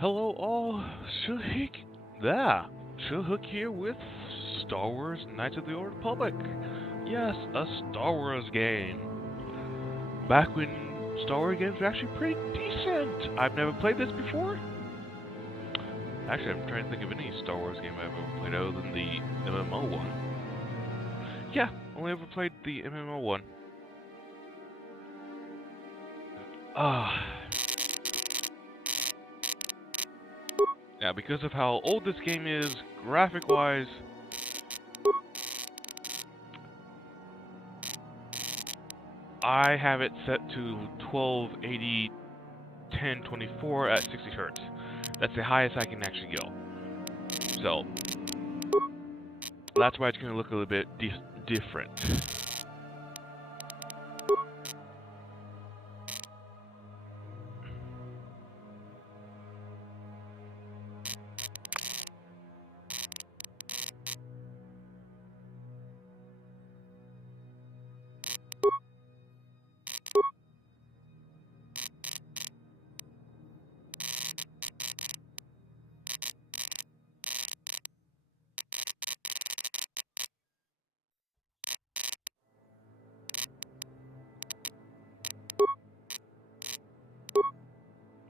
Hello all, Shahik here with Star Wars Knights of the Old Republic. Yes, a Star Wars game. Back when Star Wars games were actually pretty decent. I've never played this before. Actually, I'm trying to think of any Star Wars game I've ever played other than the MMO one. Yeah, only ever played the MMO one. Now, because of how old this game is, graphic-wise, I have it set to 1280 1024 at 60 hertz. That's the highest I can actually go. So, that's why it's going to look a little bit different.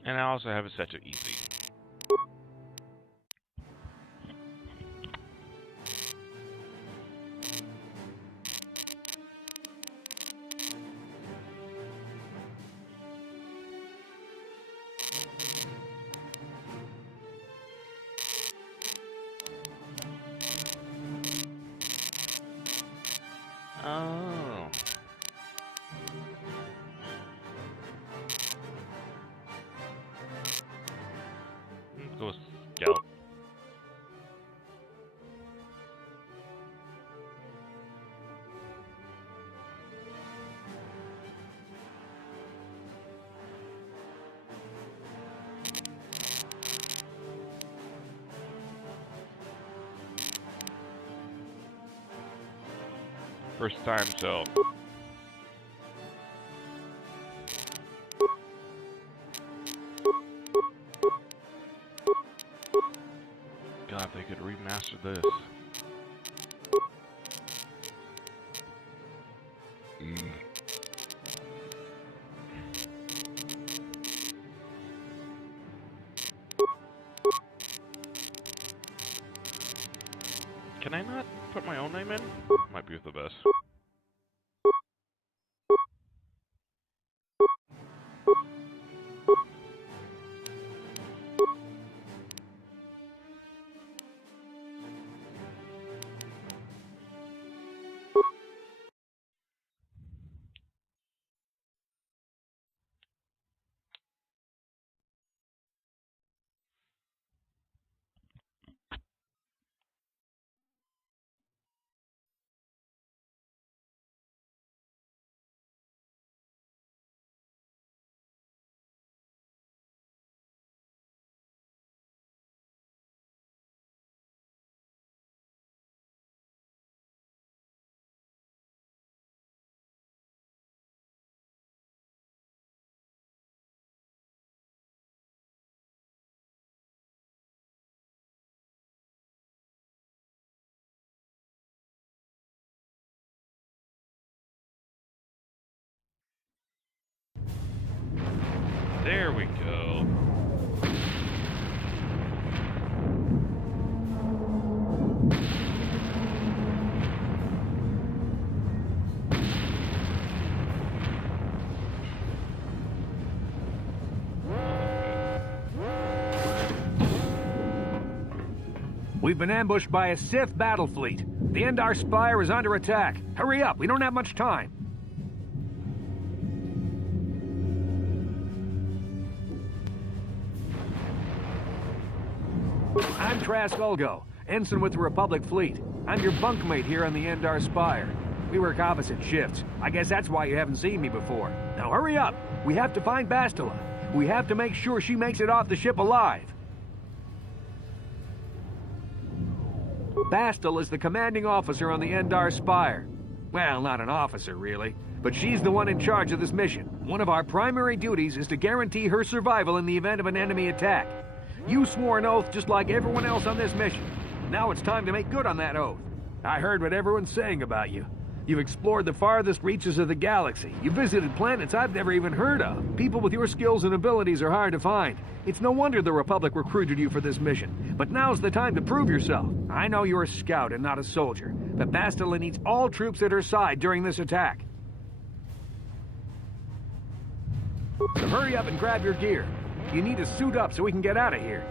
And I also have it set to easy. Oh. Let's go with Scout. First time, so. God, if they could remaster this. Can I not put my own name in? Might be the best. There we go. We've been ambushed by a Sith battle fleet. The Endar Spire is under attack. Hurry up, we don't have much time. I'm Trask Ulgo, ensign with the Republic fleet. I'm your bunkmate here on the Endar Spire. We work opposite shifts. I guess that's why you haven't seen me before. Now hurry up! We have to find Bastila. We have to make sure she makes it off the ship alive. Bastila is the commanding officer on the Endar Spire. Well, not an officer, really, but she's the one in charge of this mission. One of our primary duties is to guarantee her survival in the event of an enemy attack. You swore an oath just like everyone else on this mission. Now it's time to make good on that oath. I heard what everyone's saying about you. You've explored the farthest reaches of the galaxy. You visited planets I've never even heard of. People with your skills and abilities are hard to find. It's no wonder the Republic recruited you for this mission. But now's the time to prove yourself. I know you're a scout and not a soldier, but Bastila needs all troops at her side during this attack. So hurry up and grab your gear. You need to suit up so we can get out of here.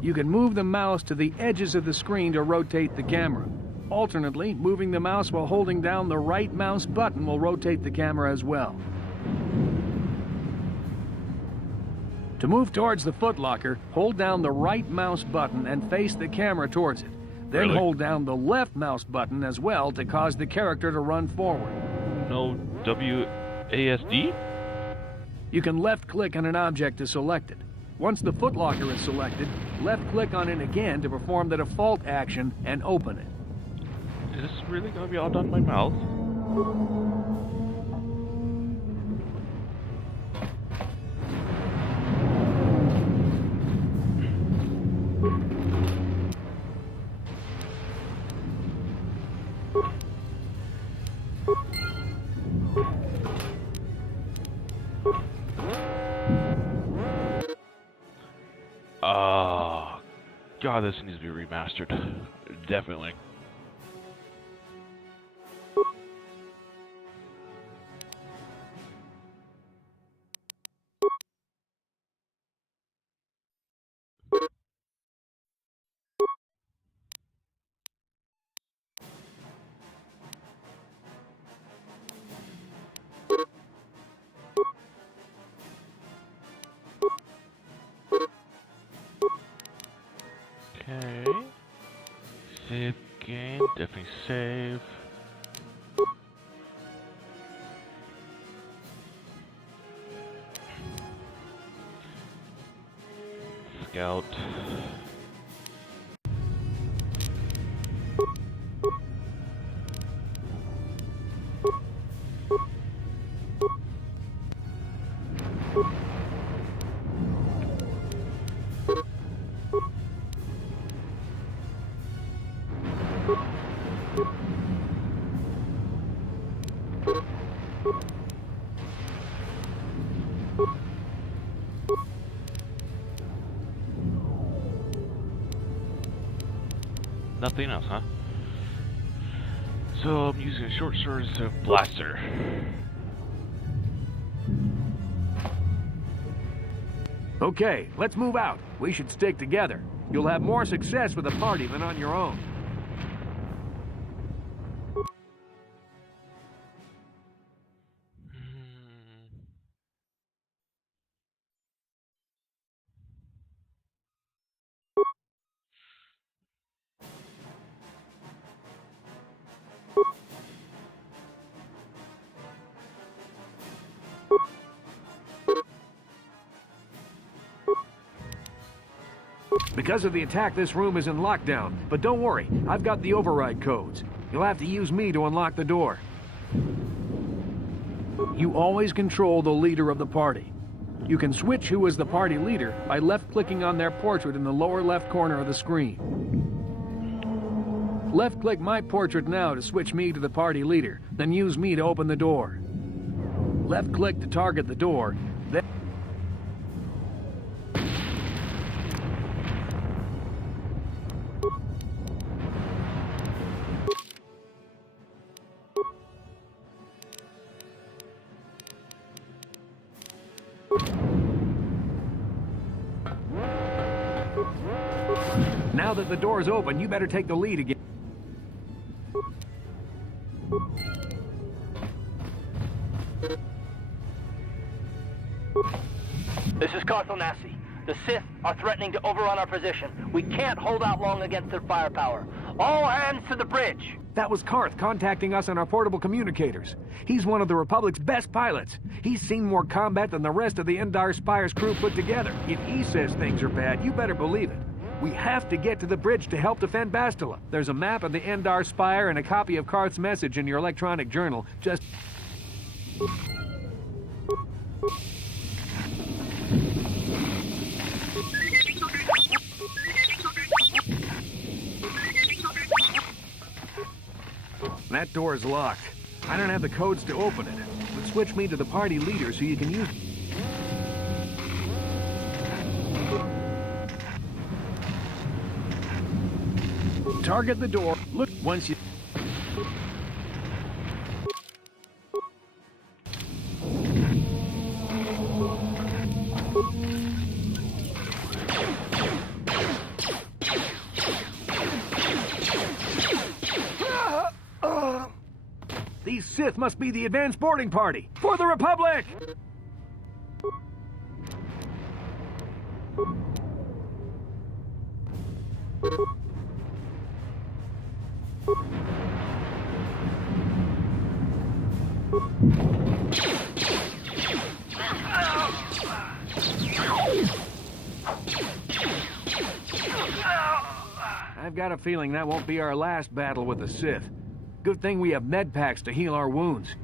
You can move the mouse to the edges of the screen to rotate the camera. Alternately, moving the mouse while holding down the right mouse button will rotate the camera as well. To move towards the footlocker, hold down the right mouse button and face the camera towards it. Then hold down the left mouse button as well to cause the character to run forward. No WASD? You can left-click on an object to select it. Once the footlocker is selected, left-click on it again to perform the default action and open it. Is this really going to be all done by mouth? God, this needs to be remastered. Definitely. Okay. Save game, definitely save. Scout. Nothing else, huh? So I'm using a short sword as a blaster. Okay, let's move out. We should stick together. You'll have more success with a party than on your own. Because of the attack, this room is in lockdown. But don't worry, I've got the override codes. You'll have to use me to unlock the door. You always control the leader of the party. You can switch who is the party leader by left-clicking on their portrait in the lower left corner of the screen. Left-click my portrait now to switch me to the party leader, then use me to open the door. Left-click to target the door, then... Now that the door's open, you better take the lead again. This is Carthonasi. The Sith are threatening to overrun our position. We can't hold out long against their firepower. All hands to the bridge! That was Karth contacting us on our portable communicators. He's one of the Republic's best pilots. He's seen more combat than the rest of the Endar Spire's crew put together. If he says things are bad, you better believe it. We have to get to the bridge to help defend Bastila. There's a map of the Endar Spire and a copy of Karth's message in your electronic journal. Just... That door's locked. I don't have the codes to open it. But switch me to the party leader so you can use... Target the door. Look once you... These Sith must be the advanced boarding party for the Republic! I've got a feeling that won't be our last battle with the Sith. Good thing we have med packs to heal our wounds.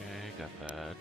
Okay, got that.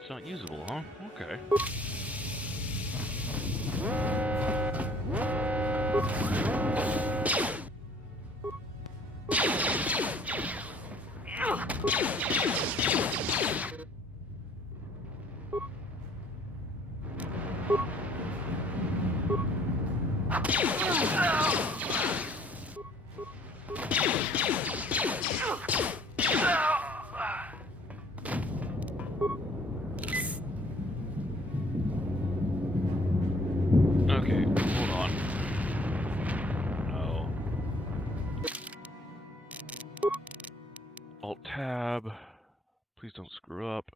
It's not usable, huh? Okay. Okay, hold on. No. Alt-Tab. Please don't screw up.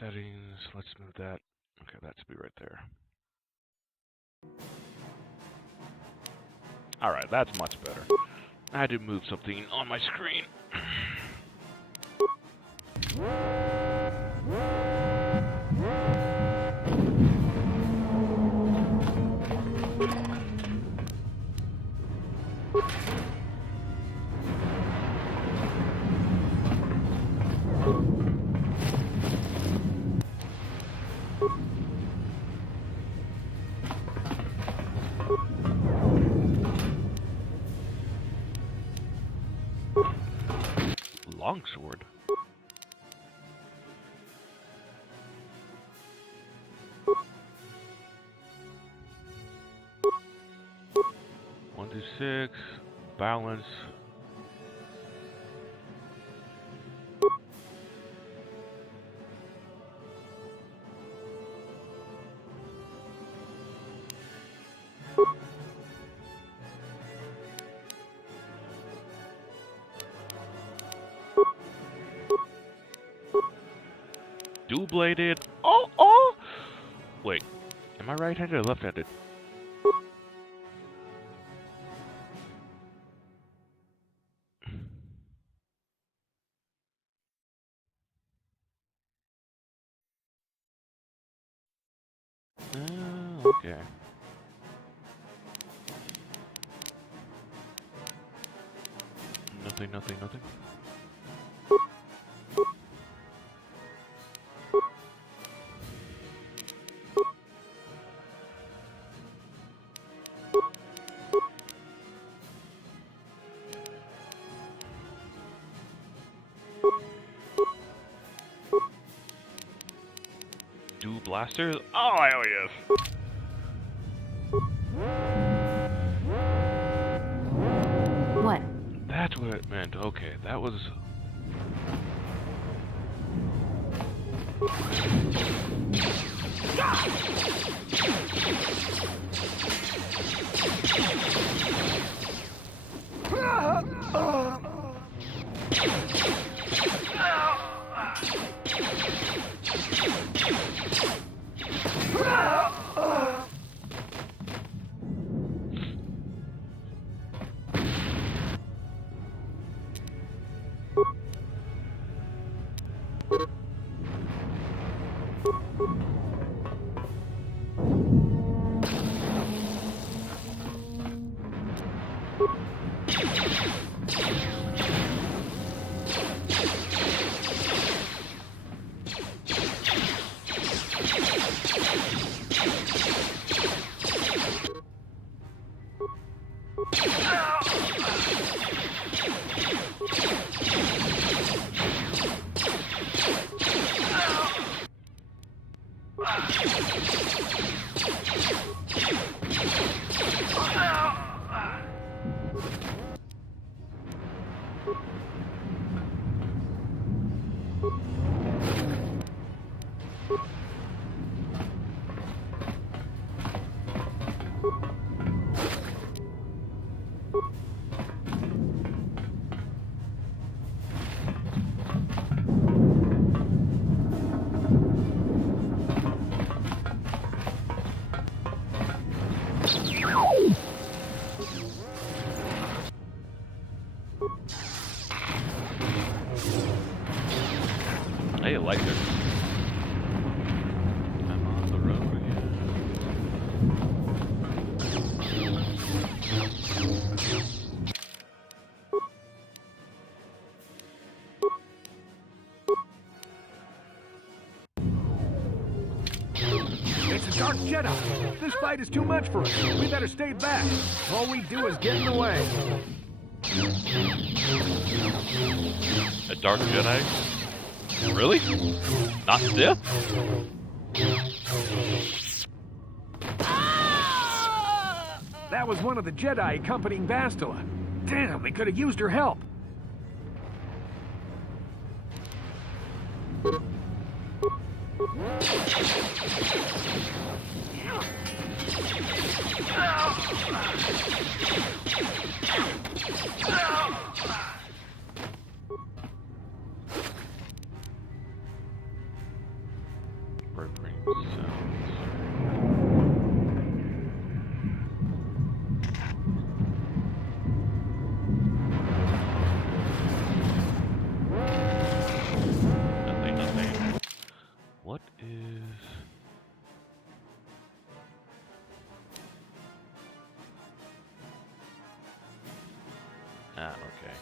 Settings. Let's move that. Okay, that should be right there. Alright, that's much better. I had to move something on my screen. Longsword. One to 6. Balance. Dual-bladed. Oh, oh! Wait, am I right-handed or left-handed? Okay. Nothing, nothing, nothing. dual blasters? Oh, hell yes! What? That's what it meant. Okay, that was... I like it. I'm on the road again. It's a dark Jedi. This fight is too much for us. We better stay back. All we do is get in the way. A Dark Jedi? Really? Not Sith? That was one of the Jedi accompanying Bastila. Damn, they could have used her help. Murdering sounds. Nothing. What is... Ah, okay.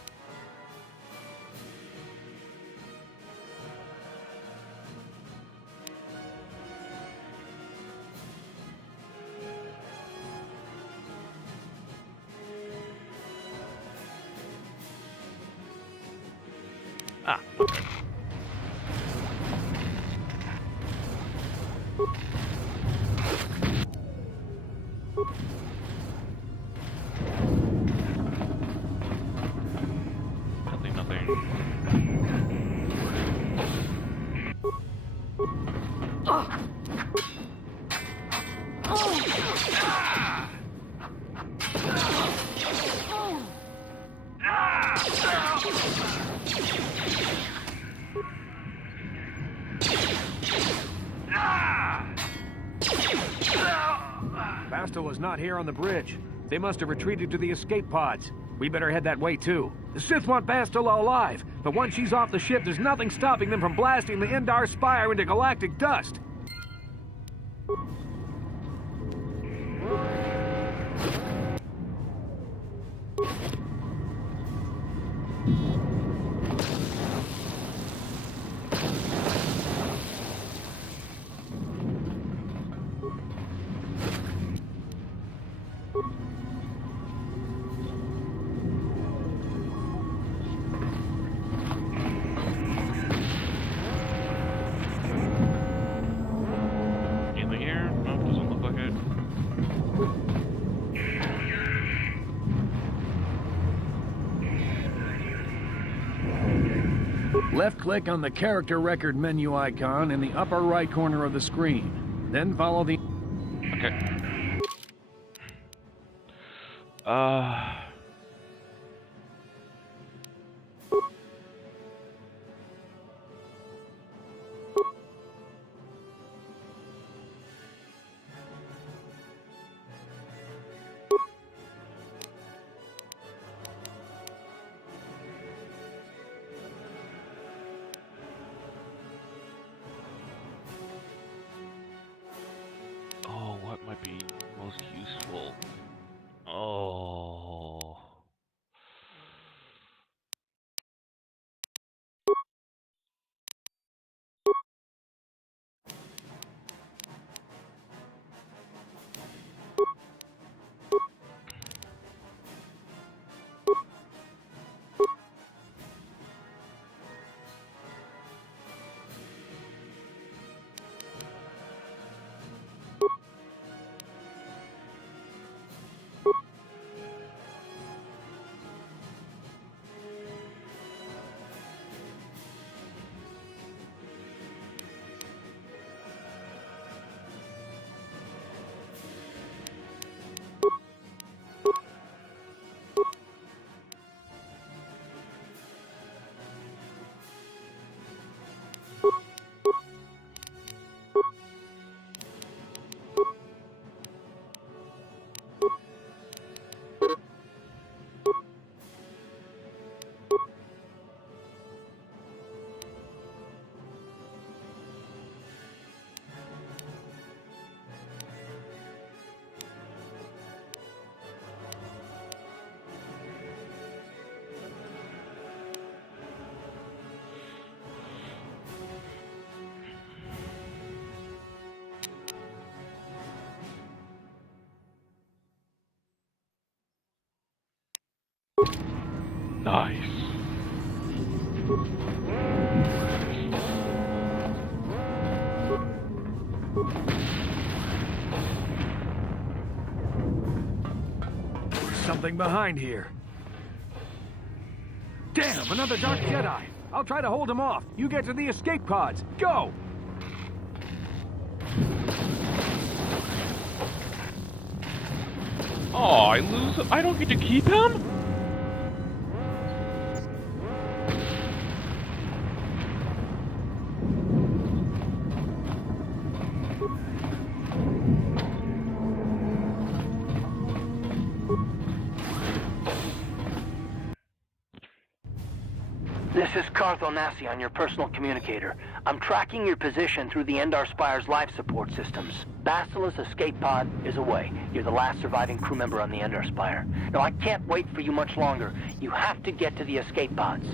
Ah, okay. Nothing. Bastila's not here on the bridge. They must have retreated to the escape pods. We better head that way too. The Sith want Bastila alive, but once she's off the ship, there's nothing stopping them from blasting the Endar Spire into galactic dust. Left-click on the character record menu icon in the upper right corner of the screen. Then follow the... Okay. Oh, what might be most useful? Oh. Nice. Something behind here. Damn, another Dark Jedi. I'll try to hold him off. You get to the escape pods. Go! Oh, I lose. I don't get to keep him? This is Carthel Nassi on your personal communicator. I'm tracking your position through the Endar Spire's life support systems. Bastila's escape pod is away. You're the last surviving crew member on the Endar Spire. Now, I can't wait for you much longer. You have to get to the escape pods.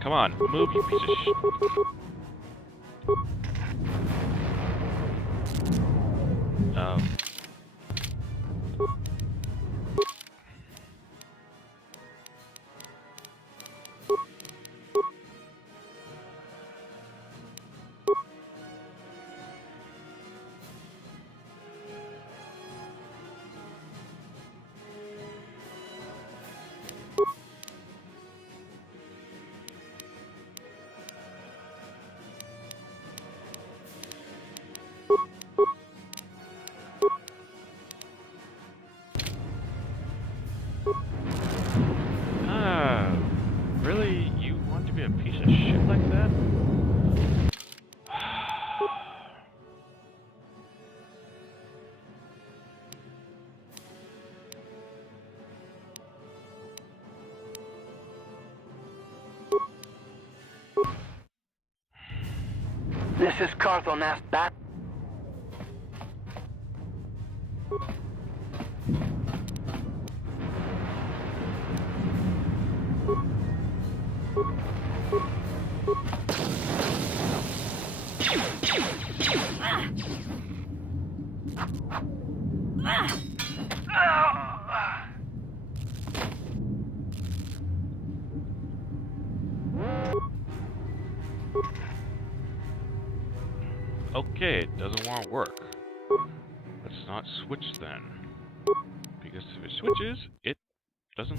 Come on, move, you piece of shit. Oh. This is Carthonas. That. Okay, it doesn't want to work. Let's not switch then. Because if it switches, it doesn't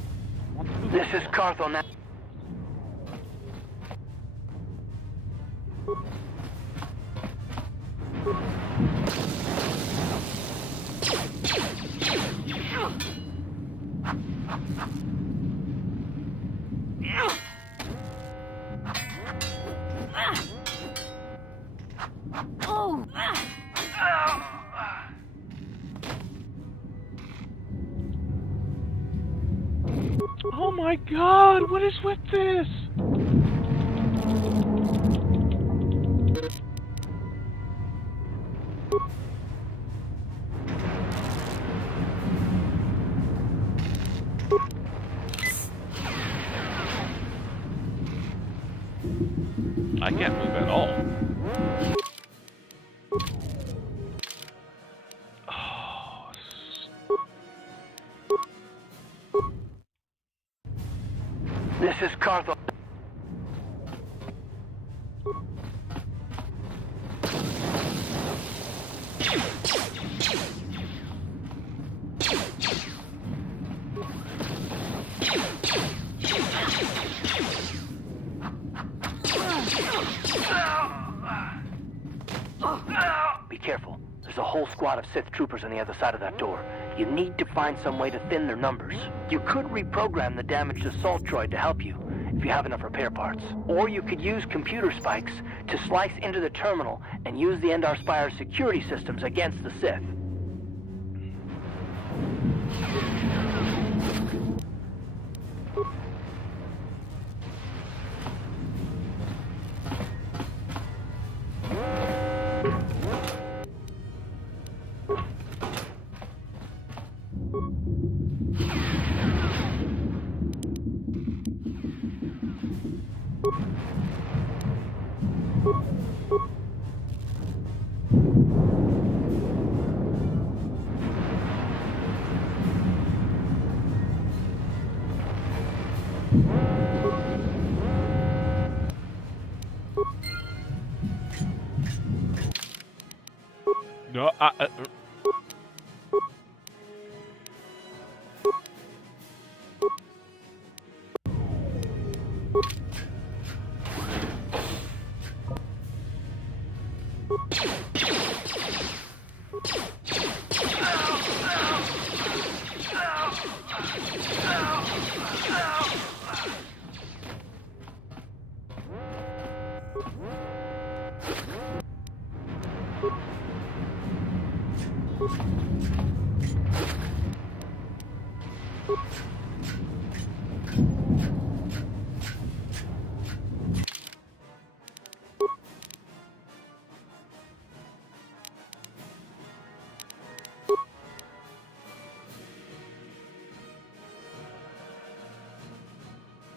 want to move. This is Carthonas. Oh! Oh my god, what is with this? I can't move at all. This is Carthonas. Be careful. There's a whole squad of Sith troopers on the other side of that door. You need to find some way to thin their numbers. You could reprogram the damaged assault droid to help you, if you have enough repair parts. Or you could use computer spikes to slice into the terminal and use the Endar Spire's security systems against the Sith.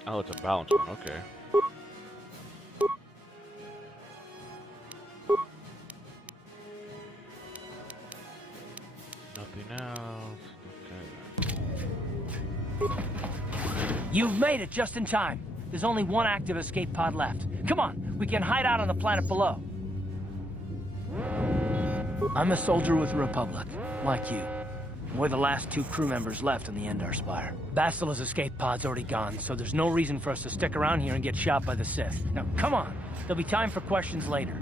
No, oh, it's a balanced one, okay. Nothing else. Okay. You've made it just in time. There's only one active escape pod left. Come on, we can hide out on the planet below. I'm a soldier with the Republic, like you. We're the last two crew members left on the Endar Spire. Bastila's escape pod's already gone, so there's no reason for us to stick around here and get shot by the Sith. Now, come on. There'll be time for questions later.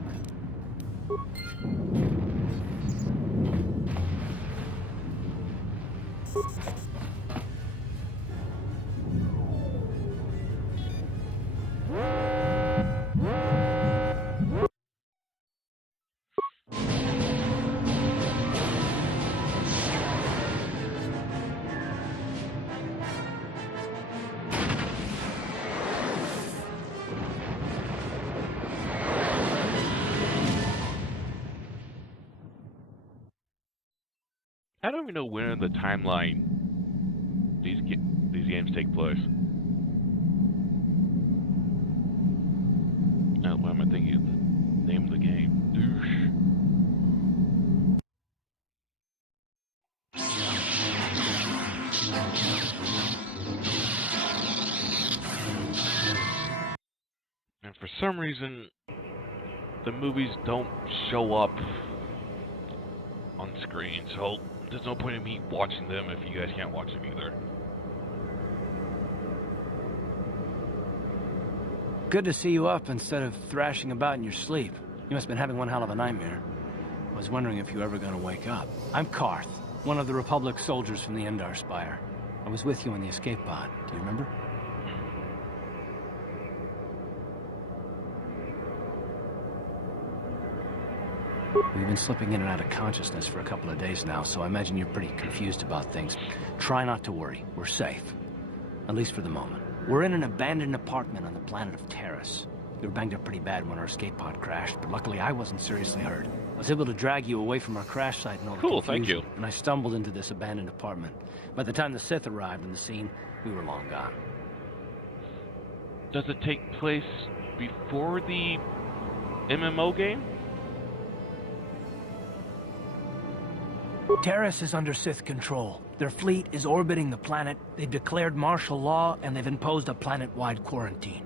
I don't even know when in the timeline these games take place. Oh, why am I thinking of the name of the game? Douche. And for some reason, the movies don't show up on screen, so there's no point in me watching them if you guys can't watch them either. Good to see you up instead of thrashing about in your sleep. You must have been having one hell of a nightmare. I was wondering if you were ever going to wake up. I'm Karth, one of the Republic soldiers from the Endar Spire. I was with you in the escape pod. Do you remember? We've been slipping in and out of consciousness for a couple of days now, so I imagine you're pretty confused about things. Try not to worry. We're safe. At least for the moment. We're in an abandoned apartment on the planet of Terrace. We were banged up pretty bad when our escape pod crashed, but luckily I wasn't seriously hurt. I was able to drag you away from our crash site and all the Cool, confusion, thank you. and I stumbled into this abandoned apartment. By the time the Sith arrived on the scene, we were long gone. Does it take place before the MMO game? Terrace is under Sith control. Their fleet is orbiting the planet, they've declared martial law, and they've imposed a planet-wide quarantine.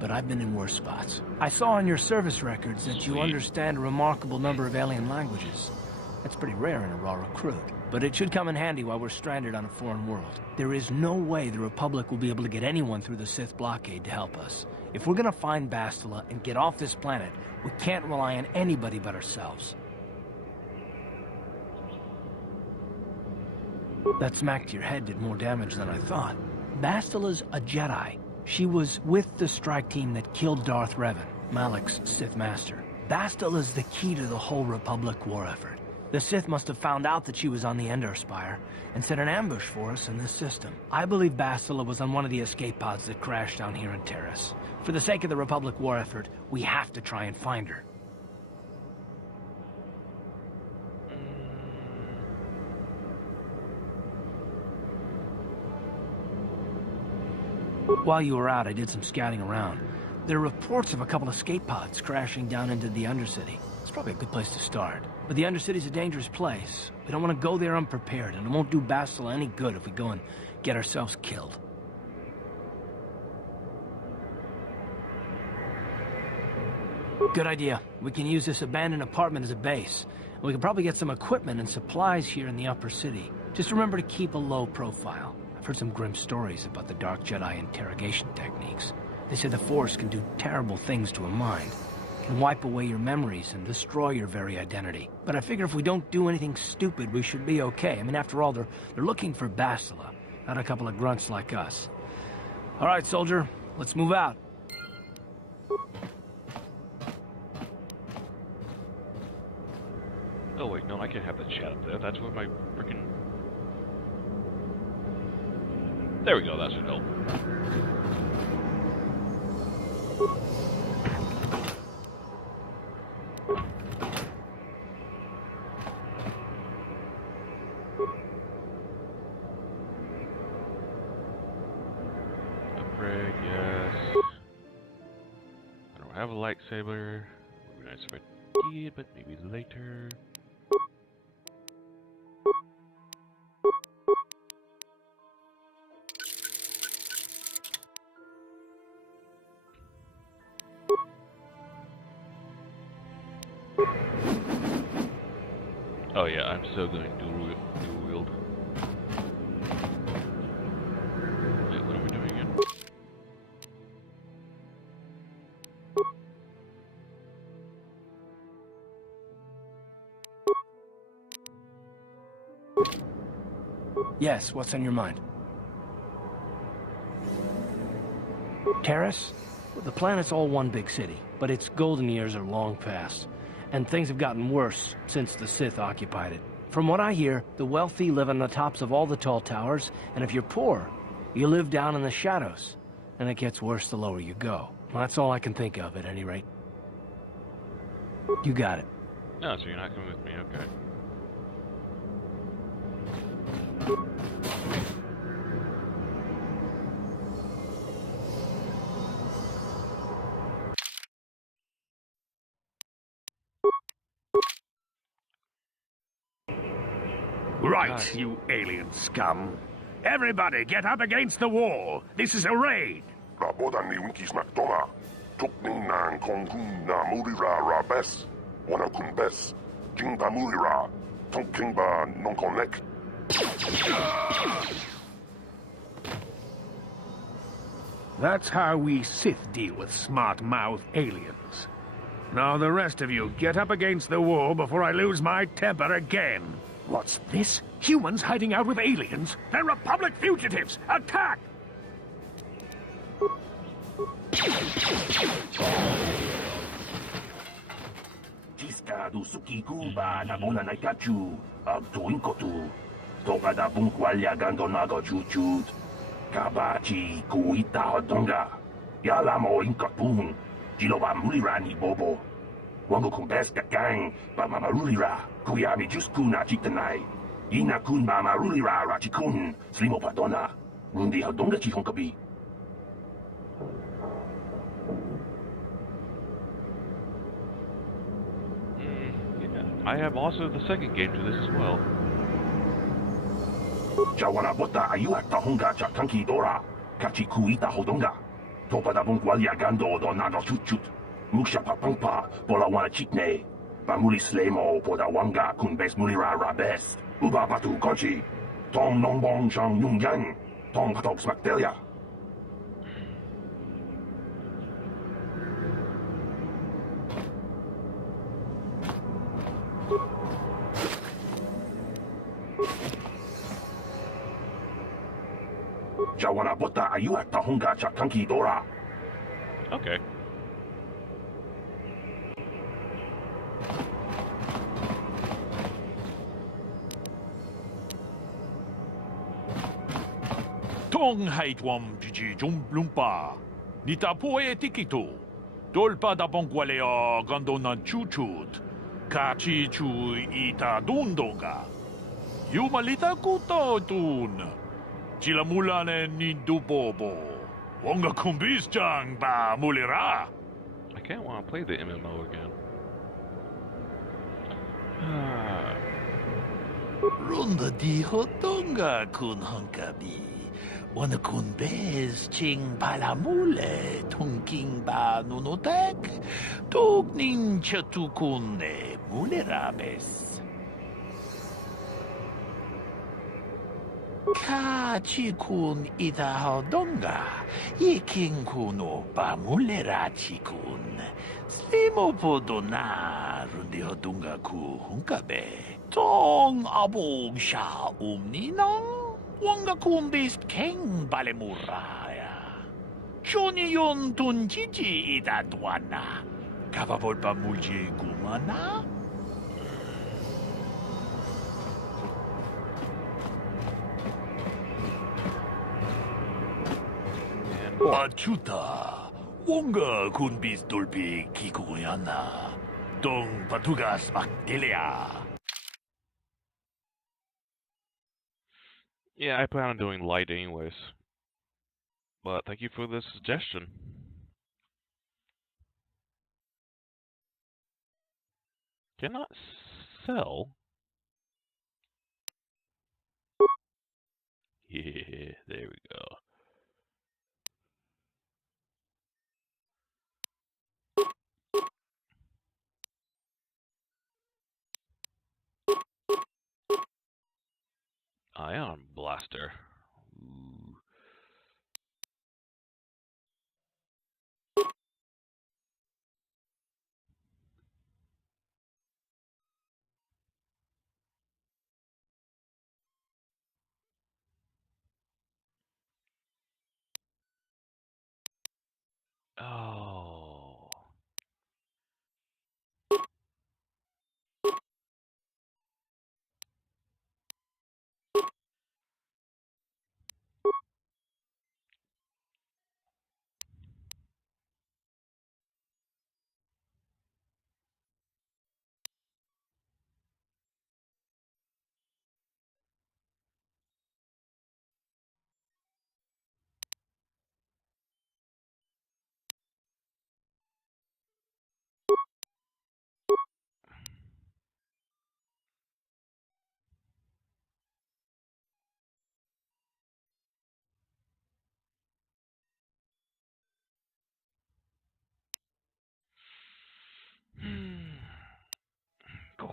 But I've been in worse spots. I saw on your service records that you understand a remarkable number of alien languages. That's pretty rare in a raw recruit. But it should come in handy while we're stranded on a foreign world. There is no way the Republic will be able to get anyone through the Sith blockade to help us. If we're gonna find Bastila and get off this planet, we can't rely on anybody but ourselves. That smack to your head did more damage than I thought. Bastila's a Jedi. She was with the strike team that killed Darth Revan, Malak's Sith Master. Bastila's the key to the whole Republic war effort. The Sith must have found out that she was on the Endar Spire and set an ambush for us in this system. I believe Bastila was on one of the escape pods that crashed down here in Terrace. For the sake of the Republic war effort, we have to try and find her. While you were out, I did some scouting around. There are reports of a couple of escape pods crashing down into the Undercity. It's probably a good place to start. But the Undercity's a dangerous place. We don't want to go there unprepared, and it won't do Bastila any good if we go and get ourselves killed. Good idea. We can use this abandoned apartment as a base. We can probably get some equipment and supplies here in the upper city. Just remember to keep a low profile. I've heard some grim stories about the Dark Jedi interrogation techniques. They say the Force can do terrible things to a mind. It can wipe away your memories and destroy your very identity. But I figure if we don't do anything stupid, we should be okay. I mean, after all, they're looking for Bastila, not a couple of grunts like us. All right, soldier, let's move out. Oh wait, no, I can't have that chat up there. That's where my freaking... There we go, that should help. Upgrade, yes. I don't have a lightsaber. It would be nice if I did, but maybe later. Oh yeah, I'm still going dual wield. Wait, what are we doing again? Yes, what's on your mind? Terrace? The planet's all one big city, but its golden years are long past. And things have gotten worse since the Sith occupied it. From what I hear, the wealthy live on the tops of all the tall towers, and if you're poor, you live down in the shadows. And it gets worse the lower you go. Well, that's all I can think of, at any rate. You got it. No, so you're not coming with me, okay. Right, Nice. you alien scum. Everybody, get up against the wall. This is a raid. Rabodan ni Winkis Macdoma. Tukning nang kong hun na murira ra bes. Wana kun bes. King ba murira. Tonk king ba non konek. That's how we Sith deal with smart-mouth aliens. Now the rest of you, get up against the wall before I lose my temper again. What's this? Humans hiding out with aliens? They're Republic fugitives! Attack! Chiska du sukiku ba naguna na kachu. Ag tuin ko tu. Toka da bunkwalya gando nago chuchut. Kabachi kuita hodonga. Yala mo inkapun. Jilo ba mulirani bobo. Wango kumbes kakang ba mamarulira. Kuyami juskuna chitanai. Ina kun mamarulira rachikun. Slimo padona. Rundi hodonga chihonkabi. I have also the second game to this as well. Jawana bota ayua tahonga cha tanki dora. Kachi kuita hodonga. Topa da bunkwalya gando do nado chutchut. Muksha papampa bola wana chitne. Bamuli slemo poda wanga kun bes mulira rabes. Uba batu konchi. Tom nombong chang yung yang. Tom patop smaktelia. Jawana bota ayua tahonga cha tanki dora. Okay. Tong haitwam jiji lumpa. Nita poe tikito. Dolpa da bonkwalea gandona chuchut. Kachi chu ita dundonga. Yumalita kuto tun. Chilamulane nindubobo. Wonga kumbis jang ba mulira. I can't want to play the MMO again. Runda di hotonga kun honkabi. Wana kun bez ching palamule tungking ba nunotek. Tugnin chatukune mulerabes. Kachikun ida hodonga. Iking kuno ba mulerachikun. Slimo podona rundi hodonga ku hunkabe. Tong abog sha umninang. Wanga kumbis keng balemuraya. Johnny yon tunjiji ida duana. Kavabol pa mulji gumana? Achuta. Wonga kunbis dolpi kikuyana. Dong patugas makdelia. Yeah, I plan on doing light anyways. But thank you for the suggestion. Cannot sell? Yeah, there we go. Ion Blaster. Ooh. Oh.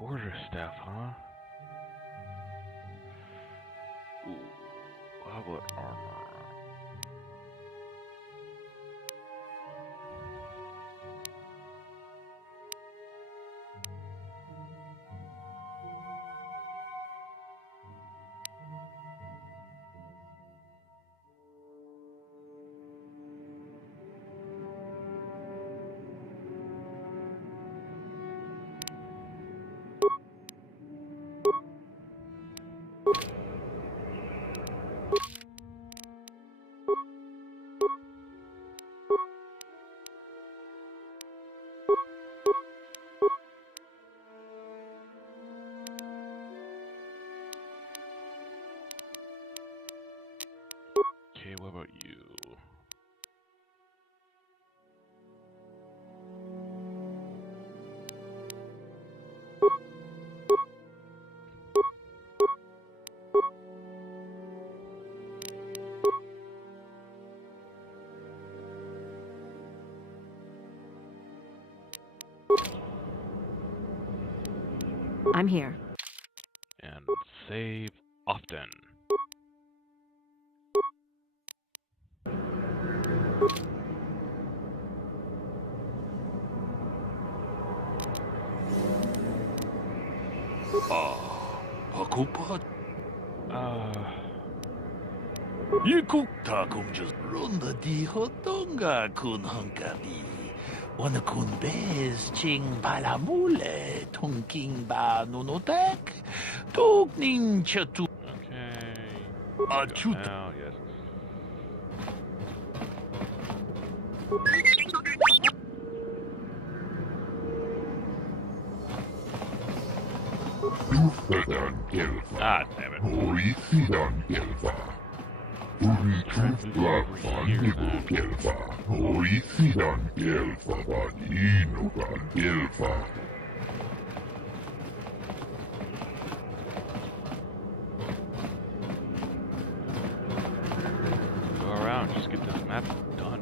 Quarterstaff, huh? Ooh, how about armor? Okay, what about you? I'm here. And save often. Hakupat. Ta kumjus runda di hotonga kun hunkabi. Wana kun bez ching palamule tongking ba nunotek. Tokning chatu. Okay. Achut. Now, yes. Tuftadan kelfa. Ah, damn it. Hoisidan kelfa. Turi tuftlak fannigo kelfa. Hoisidan kelfa van inukan kelfa. Go around, just get this map done.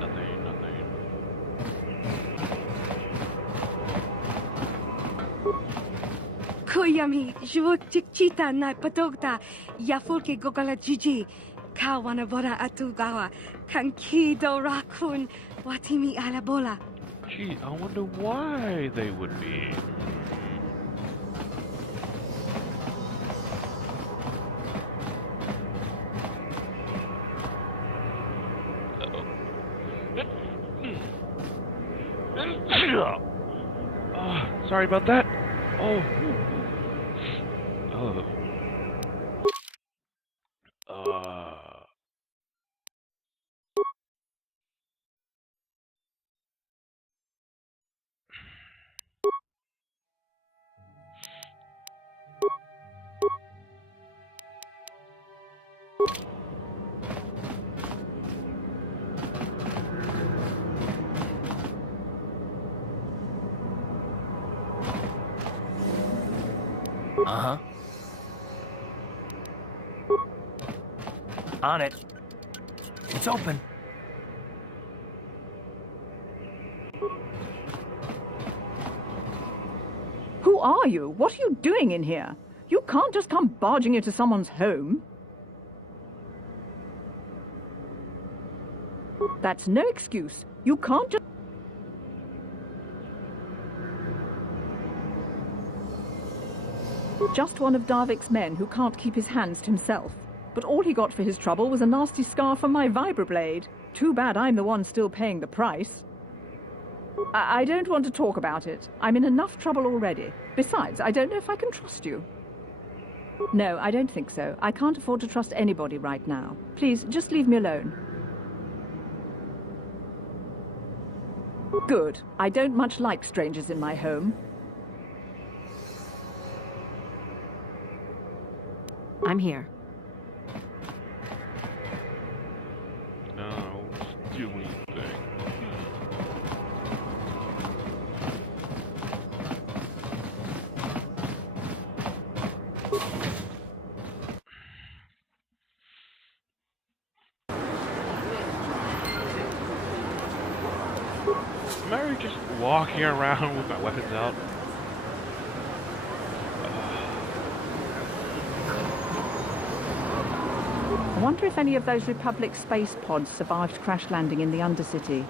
Nothing. Koyami, jwok chikchita na patokta, yafulke gogala jiji, kawana bora atugawa, kankido rakun, watimi alabola. Gee, I wonder why they would be. Sorry about that. Oh. Uh-huh. On it. It's open. Who are you? What are you doing in here? You can't just come barging into someone's home. That's no excuse. You can't just... Just one of Darvik's men who can't keep his hands to himself. But all he got for his trouble was a nasty scar from my vibroblade. Too bad I'm the one still paying the price. I don't want to talk about it. I'm in enough trouble already. Besides, I don't know if I can trust you. No, I don't think so. I can't afford to trust anybody right now. Please, just leave me alone. Good. I don't much like strangers in my home. I'm here. No, just do anything. am I just walking around with my weapons out? I wonder if any of those Republic space pods survived crash landing in the Undercity.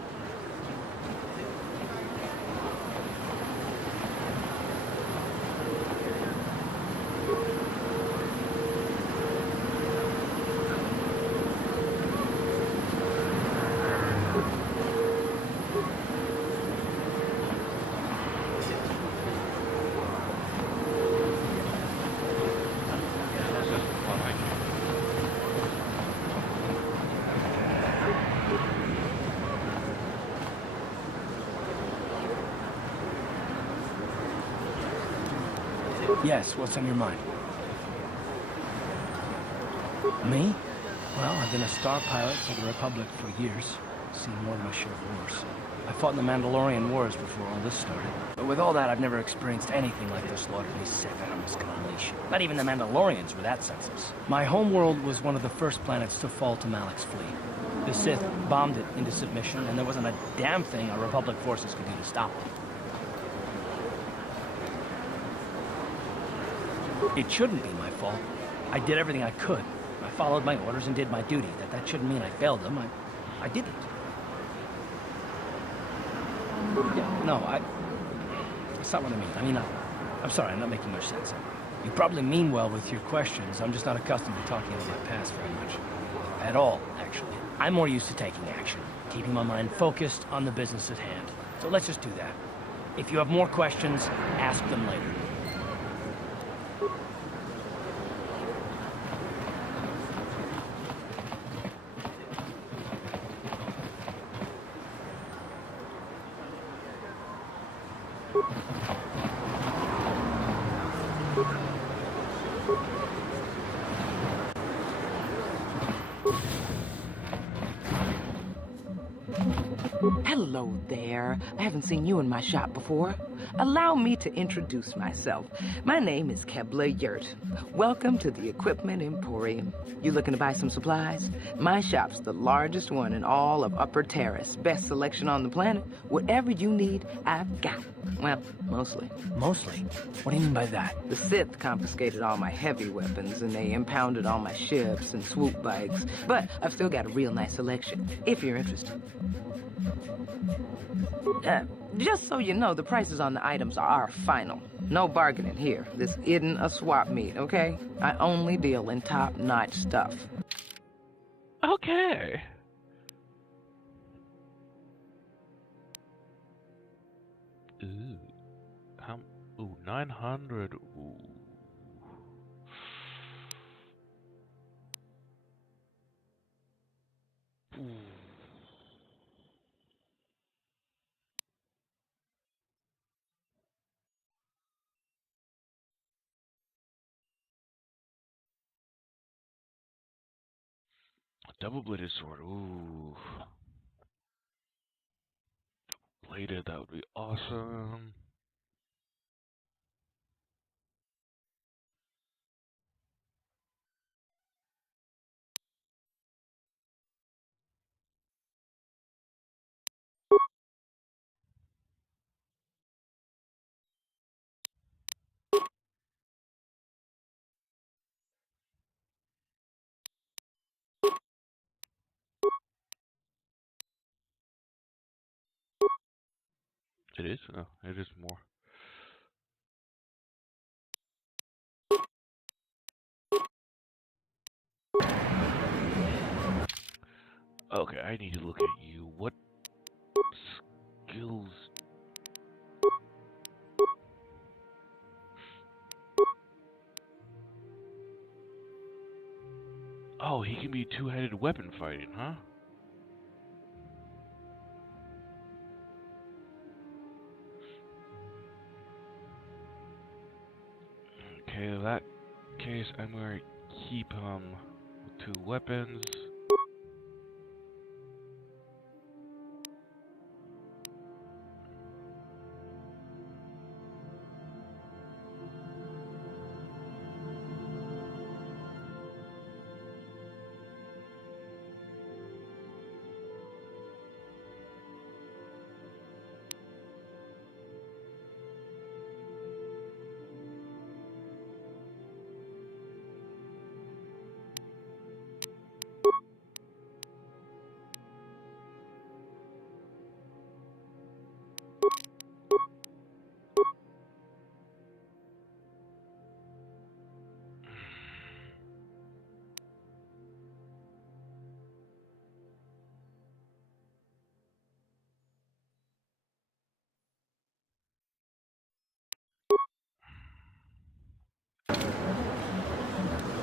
Yes, what's on your mind? Me? Well, I've been a star pilot for the Republic for years. Seen more than my share of wars. I fought in the Mandalorian Wars before all this started. But with all that, I've never experienced anything like the slaughter these Sith animals can unleash. Not even the Mandalorians were that senseless. My homeworld was one of the first planets to fall to Malak's fleet. The Sith bombed it into submission, and there wasn't a damn thing our Republic forces could do to stop it. It shouldn't be my fault. I did everything I could. I followed my orders and did my duty. That shouldn't mean I failed them. I didn't. Yeah, no, that's not what I mean. I mean, I'm sorry, I'm not making much sense. You probably mean well with your questions. I'm just not accustomed to talking about my past very much. At all, actually. I'm more used to taking action, keeping my mind focused on the business at hand. So let's just do that. If you have more questions, ask them later. Hello there. I haven't seen you in my shop before. Allow me to introduce myself. My name is Kebla Yurt. Welcome to the Equipment Emporium. You looking to buy some supplies? My shop's the largest one in all of Upper Terrace. Best selection on the planet. Whatever you need, I've got. Well, mostly. Mostly? What do you mean by that? The Sith confiscated all my heavy weapons, and they impounded all my ships and swoop bikes. But I've still got a real nice selection, if you're interested. Just so you know, the prices on the items are final. No bargaining here. This isn't a swap meet, okay? I only deal in top-notch stuff. Okay. Ooh. Ooh, 900. Ooh. Ooh. Double-bladed sword. Ooh. Bladed, that would be awesome. It is? Oh, it is more. Okay, I need to look at you. What skills? Oh, he can be two-handed weapon fighting, huh? Okay, in that case, I'm gonna keep him with two weapons.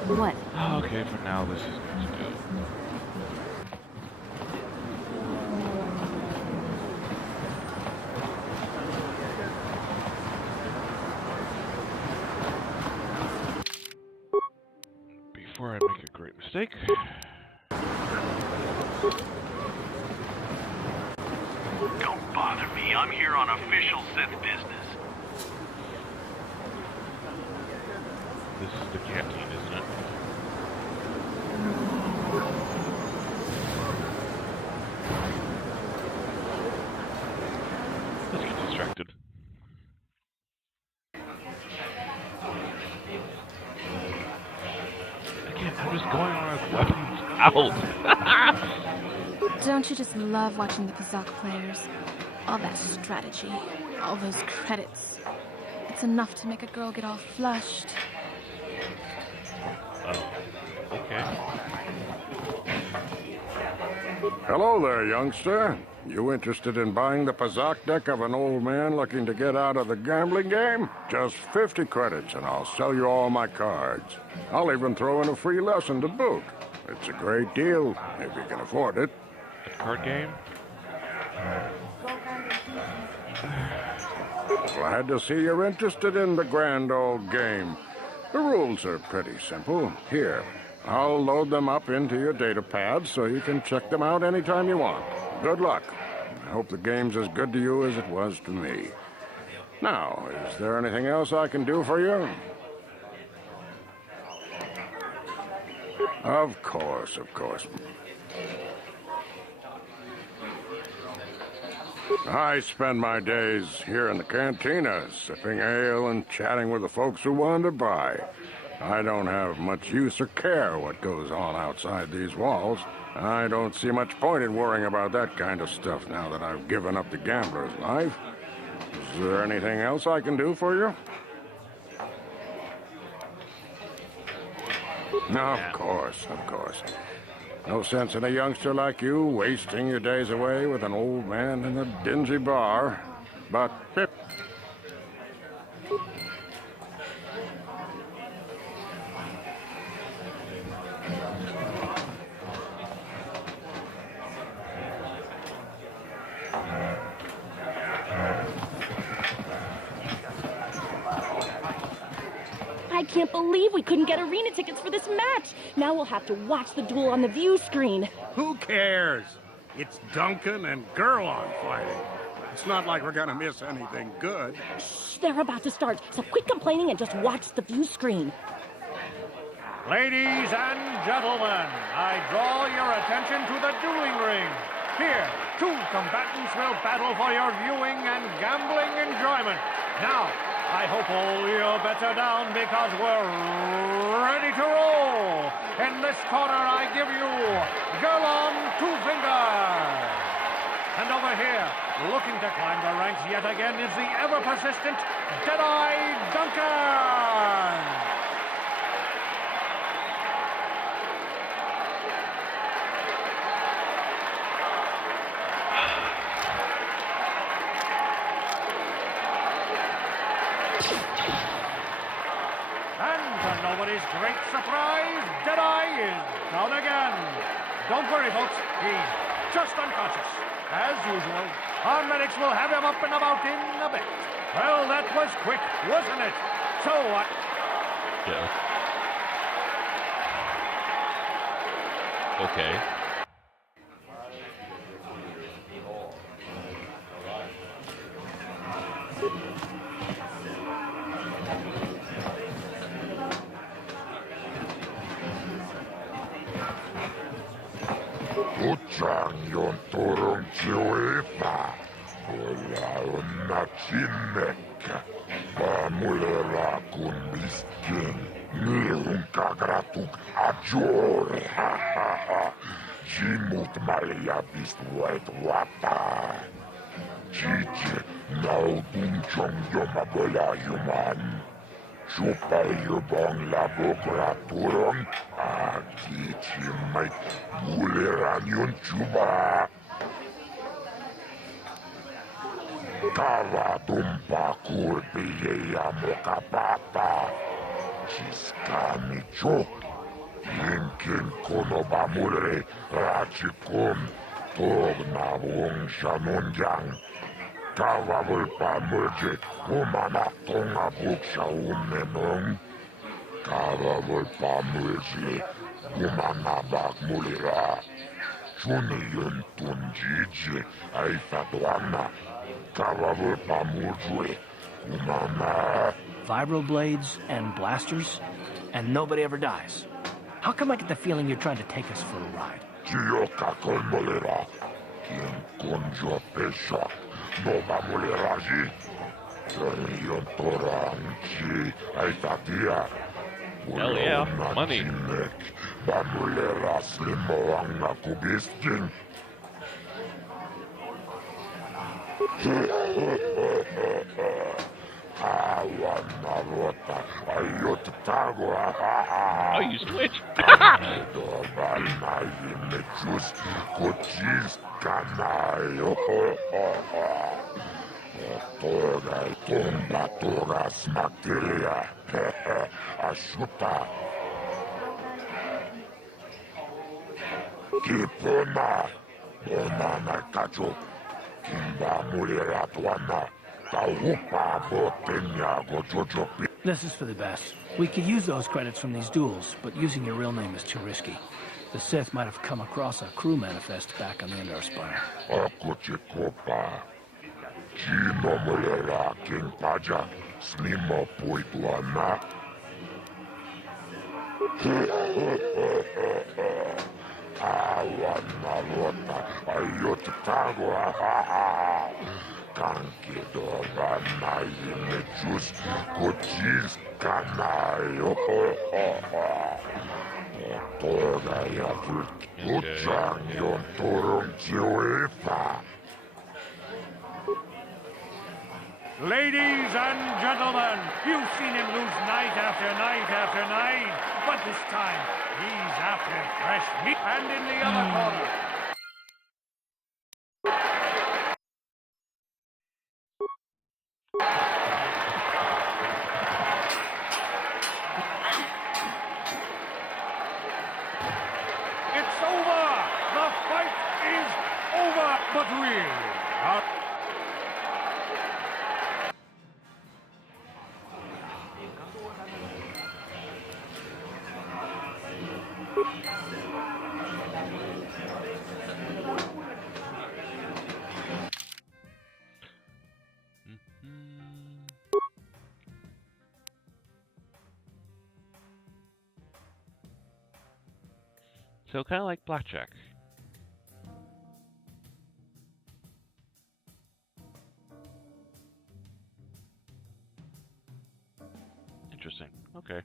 What? Okay, for now this is good to do. Before I make a great mistake. Don't bother me. I'm here on official Sith business. This is the canteen, isn't it? Let's get distracted. Again, I'm just going on with weapons out. Don't you just love watching the Pazak players? All that strategy, all those credits. It's enough to make a girl get all flushed. Okay. Hello there, youngster. You interested in buying the Pazak deck of an old man looking to get out of the gambling game? Just 50 credits and I'll sell you all my cards. I'll even throw in a free lesson to boot. It's a great deal, if you can afford it. A card game? Glad to see you're interested in the grand old game. The rules are pretty simple. Here, I'll load them up into your data pad so you can check them out anytime you want. Good luck. I hope the game's as good to you as it was to me. Now, is there anything else I can do for you? Of course, of course. I spend my days here in the cantina, sipping ale and chatting with the folks who wander by. I don't have much use or care what goes on outside these walls. I don't see much point in worrying about that kind of stuff now that I've given up the gambler's life. Is there anything else I can do for you? No, of course, of course. No sense in a youngster like you wasting your days away with an old man in a dingy bar. But I can't believe we couldn't get arena tickets for this match. Now we'll have to watch the duel on the view screen. Who cares? It's Duncan and Gerlon fighting. It's not like we're gonna miss anything good. Shh, they're about to start, so quit complaining and just watch the view screen. Ladies and gentlemen, I draw your attention to the dueling ring. Here, two combatants will battle for your viewing and gambling enjoyment. Now, I hope all your bets are down because we're ready to roll. In this corner, I give you Gerlon Two Fingers. And over here, looking to climb the ranks yet again, is the ever-persistent Deadeye Duncan. And to nobody's great surprise, Deadeye is down again. Don't worry, folks. He's just unconscious. As usual, our medics will have him up and about in a bit. Well, that was quick, wasn't it? So what? Yeah. Okay. Utsanjon turun chiuipa. Olla onna sinnekkä. Paamulera kun miskin. Nilun kagratuk ajor. Jimut malia pist voit wata. Chiche nautun chong joma bola yuman. Chupa yubong labokra turun. Aki chimait buleran yun chuba. Kava tumpa kurpiye ya mokapata. Chiskami chok. Kinkin konobamule rachikum tognabung shanunjang. Kavavulpa mulje kumana tonga buksha ummenung. Kavavulpa mulje kumana bak mulira. Chuniyun tunjiji aifadwana. Kavavulpa mulje kumana. Vibroblades and blasters, and nobody ever dies. How come I get the feeling you're trying to take us for a ride? Kiyoka kolmolera. Kien konjo pesha. Nova muleraji. Yon toranchi. Aifatia. Hell yeah, money. Bamulera slimoanga kubiskin. Oh, you switch. Kipuna, Bonana Kacho, Kimba Muliratuana, Taupa Botenya Gojojopi. This is for the best. We could use those credits from these duels, but using your real name is too risky. The Sith might have come across a crew manifest back on the Endar Spire. Akochikopa, Chino Mulera King Paja, Slimo Puituana. Awanalota, Ayotagua, Kankido, Vanayimechus, Cochis, Canayo, Toraya, Uchang, Yon Torum, Chiwefa. Ladies and gentlemen, you've seen him lose night after night after night, but this time he's after fresh meat. And in the other corner, it's over. The fight is over, but really. So kind of like blackjack. Interesting. Okay.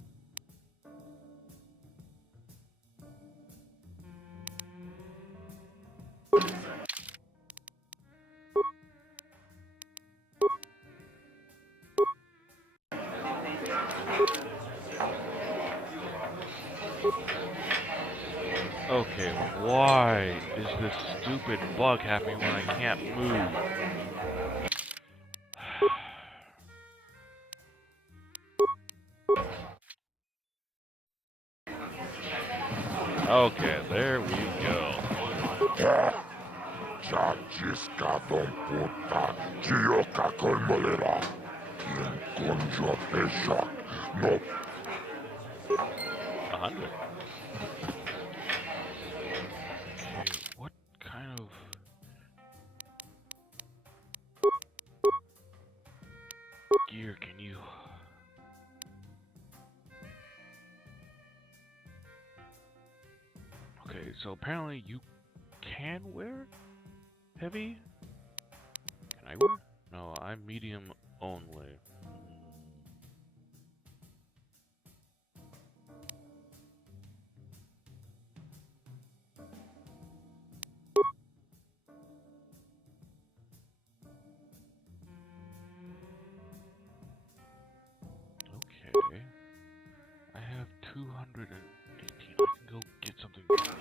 Okay, why is this stupid bug happening when I can't move? Okay, there we go. Chachiska don puta, Chioka colmolera. Quien conjo pesha, no. 100. What kind of... gear can you... Okay, so apparently you can wear heavy? Can I wear? No, I'm medium only. Okay. I have 218. I can go get something better.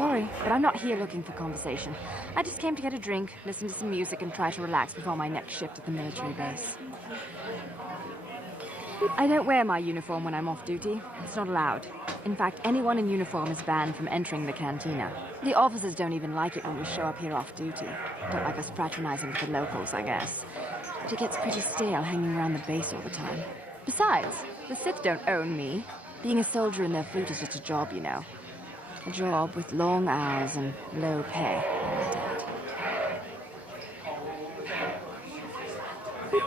Sorry, but I'm not here looking for conversation. I just came to get a drink, listen to some music, and try to relax before my next shift at the military base. I don't wear my uniform when I'm off duty. It's not allowed. In fact, anyone in uniform is banned from entering the cantina. The officers don't even like it when we show up here off duty. Don't like us fraternizing with the locals, I guess. But it gets pretty stale hanging around the base all the time. Besides, the Sith don't own me. Being a soldier in their fleet is just a job, you know. A job with long hours and low pay.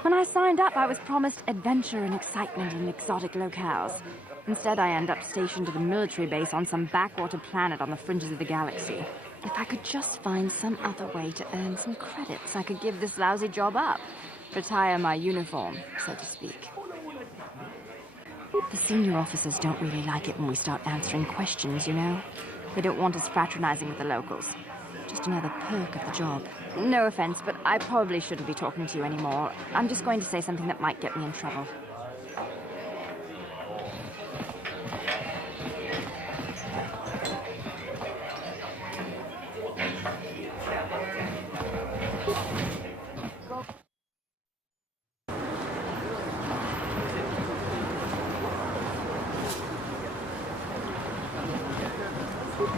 When I signed up, I was promised adventure and excitement in exotic locales. Instead, I end up stationed at a military base on some backwater planet on the fringes of the galaxy. If I could just find some other way to earn some credits, I could give this lousy job up. Retire my uniform, so to speak. The senior officers don't really like it when we start answering questions, you know? They don't want us fraternizing with the locals. Just another perk of the job. No offense, but I probably shouldn't be talking to you anymore. I'm just going to say something that might get me in trouble.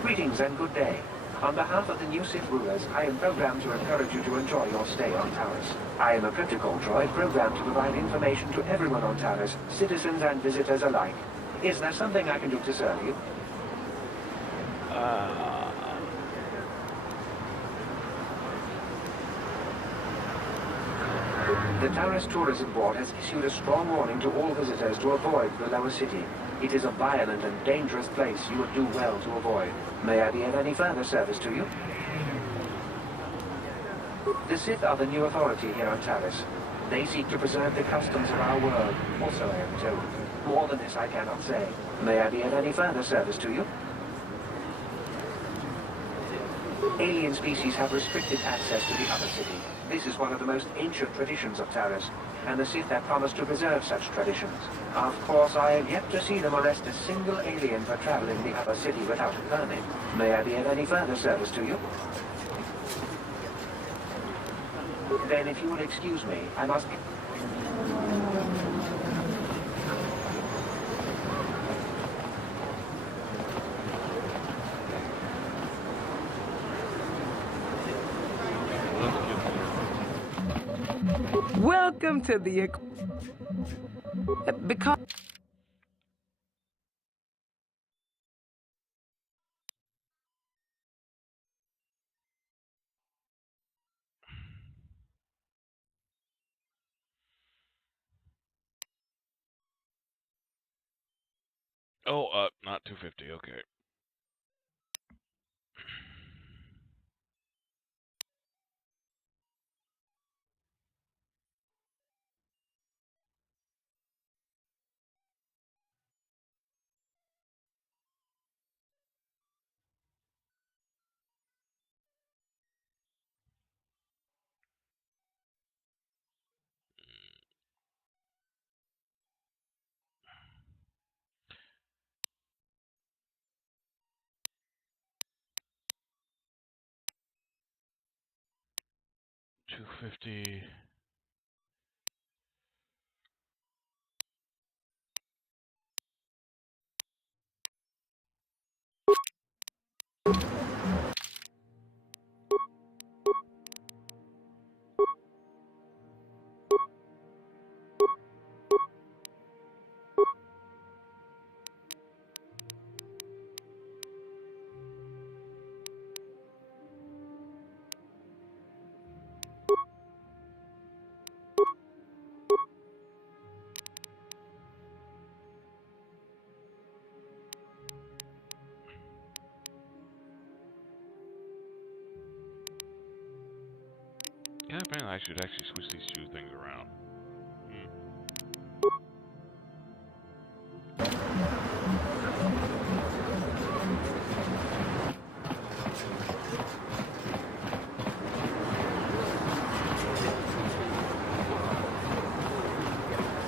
Greetings and good day. On behalf of the new Sith rulers, I am programmed to encourage you to enjoy your stay on Taris. I am a cryptical droid programmed to provide information to everyone on Taris, citizens and visitors alike. Is there something I can do to serve you? The Taris Tourism Board has issued a strong warning to all visitors to avoid the lower city. It is a violent and dangerous place you would do well to avoid. May I be of any further service to you? The Sith are the new authority here on Taris. They seek to preserve the customs of our world, also I am told. More than this I cannot say. May I be of any further service to you? Alien species have restricted access to the other city. This is one of the most ancient traditions of Taris, and the Sith have promised to preserve such traditions. Of course, I have yet to see them arrest a single alien for traveling the other city without a permit. May I be of any further service to you? Then, if you will excuse me, I must... Welcome to the... Because... Oh, not 250, okay. $250. Yeah, apparently I should actually switch these two things around.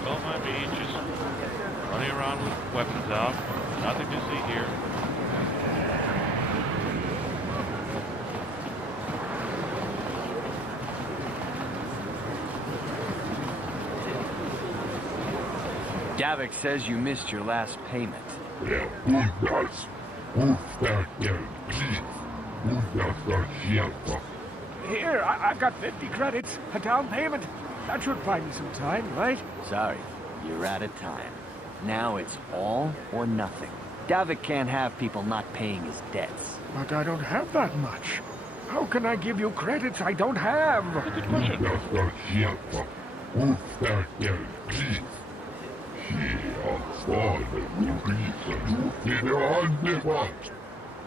Don't mind me, just running around with weapons out. Nothing to see here. Davik says you missed your last payment. Here, I've got 50 credits, a down payment. That should buy me some time, right? Sorry, you're out of time. Now it's all or nothing. Davik can't have people not paying his debts. But I don't have that much. How can I give you credits I don't have? Good question.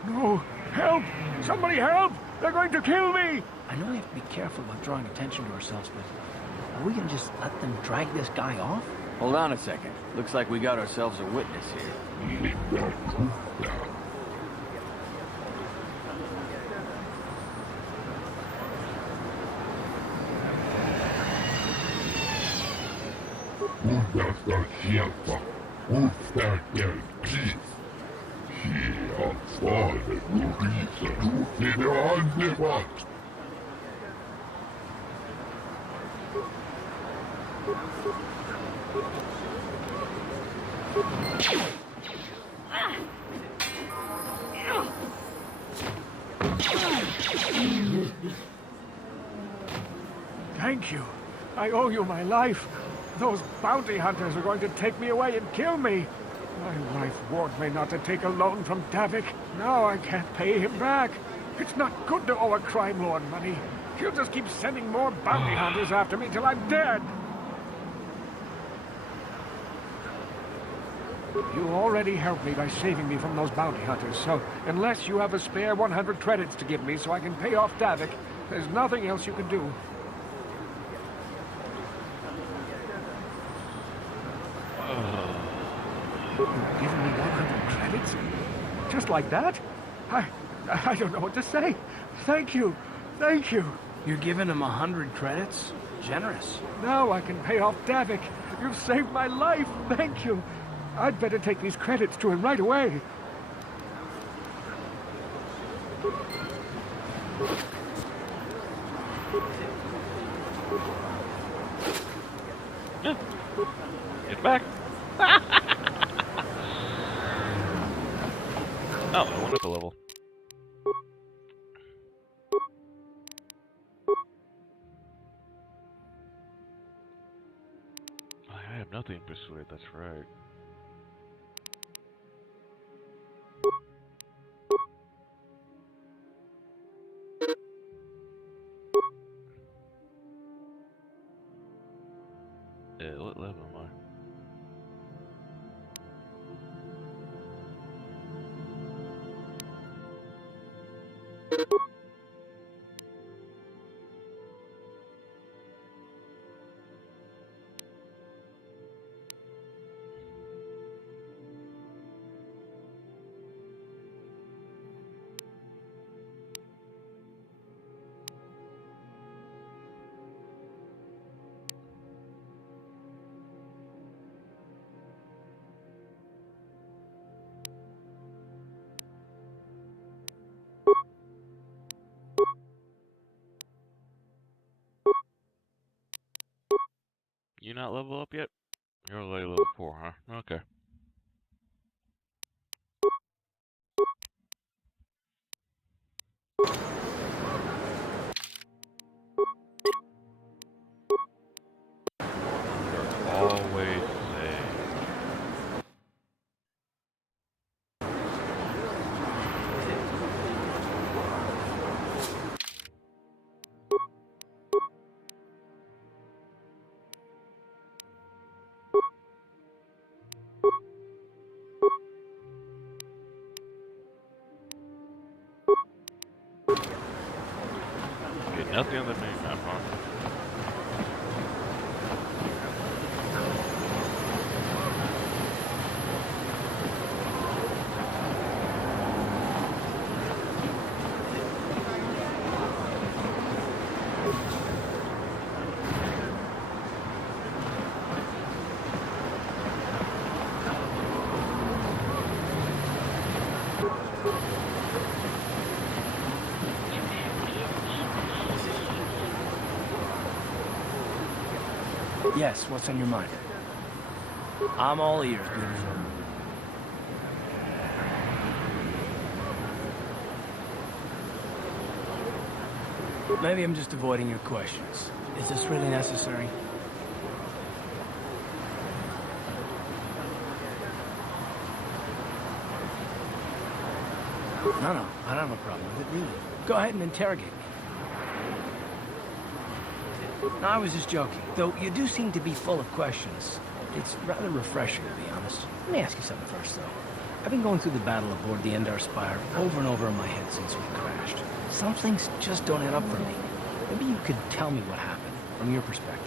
No, help! Somebody help! They're going to kill me! I know we have to be careful about drawing attention to ourselves, but are we gonna just let them drag this guy off? Hold on a second. Looks like we got ourselves a witness here. Thank you. I owe you my life. Those bounty hunters are going to take me away and kill me. My wife warned me not to take a loan from Davik. Now I can't pay him back. It's not good to owe a crime lord money. He'll just keep sending more bounty hunters after me till I'm dead. You already helped me by saving me from those bounty hunters, so unless you have a spare 100 credits to give me so I can pay off Davik, there's nothing else you can do. You've given me 100 credits? Just like that? I don't know what to say. Thank you. Thank you. You're giving him 100 credits? Generous. Now I can pay off Davik. You've saved my life. Thank you. I'd better take these credits to him right away. Get back. Oh, I went up a level. I have nothing to persuade, that's right. What level am I? You not level up yet? You're only level 4, huh? Okay. Always say. Okay, nothing on the main map, huh? Yes, what's on your mind? I'm all ears, beautiful. Maybe I'm just avoiding your questions. Is this really necessary? No, I don't have a problem with it, really. Go ahead and interrogate me. No, I was just joking. Though you do seem to be full of questions. It's rather refreshing, to be honest. Let me ask you something first, though. I've been going through the battle aboard the Endar Spire over and over in my head since we crashed. Some things just don't add up for me. Maybe you could tell me what happened, from your perspective.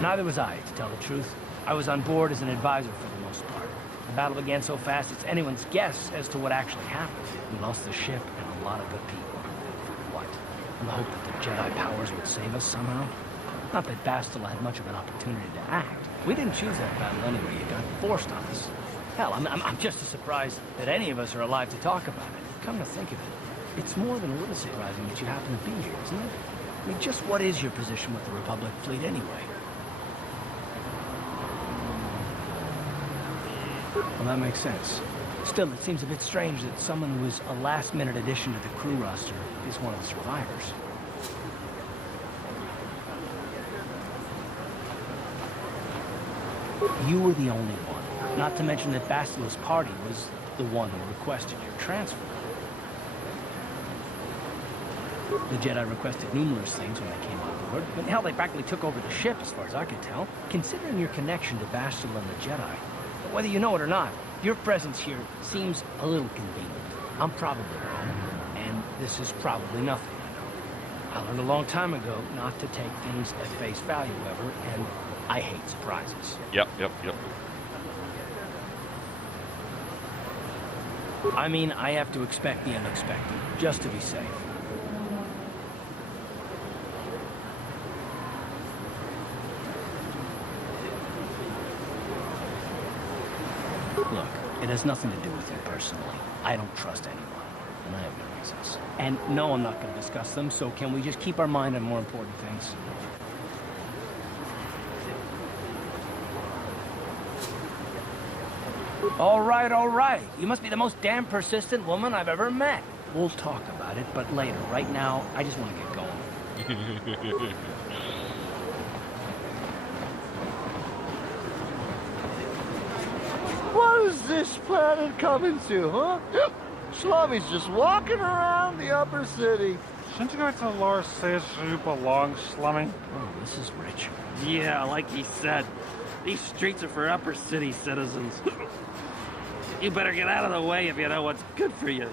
Neither was I, to tell the truth. I was on board as an advisor for the most part. The battle began so fast it's anyone's guess as to what actually happened. We lost the ship and a lot of good people. For what? In the hope that the Jedi powers would save us somehow? Not that Bastila had much of an opportunity to act. We didn't choose that battle anyway. It got forced on us. Hell, I'm just as surprised that any of us are alive to talk about it. Come to think of it, it's more than a little surprising that you happen to be here, isn't it? I mean, just what is your position with the Republic fleet anyway? Well, that makes sense. Still, it seems a bit strange that someone who is a last-minute addition to the crew roster is one of the survivors. You were the only one. Not to mention that Bastila's party was the one who requested your transfer. The Jedi requested numerous things when they came on board, but hell, they practically took over the ship, as far as I could tell. Considering your connection to Bastila and the Jedi, whether you know it or not, your presence here seems a little convenient. I'm probably wrong, and this is probably nothing, I know. I learned a long time ago not to take things at face value ever, and I hate surprises. Yep. I mean, I have to expect the unexpected, just to be safe. Look, it has nothing to do with you personally. I don't trust anyone, and I have no reasons. And no, I'm not going to discuss them, so can we just keep our mind on more important things? All right. You must be the most damn persistent woman I've ever met. We'll talk about it, but later. Right now, I just want to get going. What is this planet coming to, huh? Slummy's just walking around the upper city. Shouldn't you go to the lower says you belong, Slummy? Oh, this is rich. Yeah, like he said, these streets are for upper city citizens. You better get out of the way if you know what's good for you.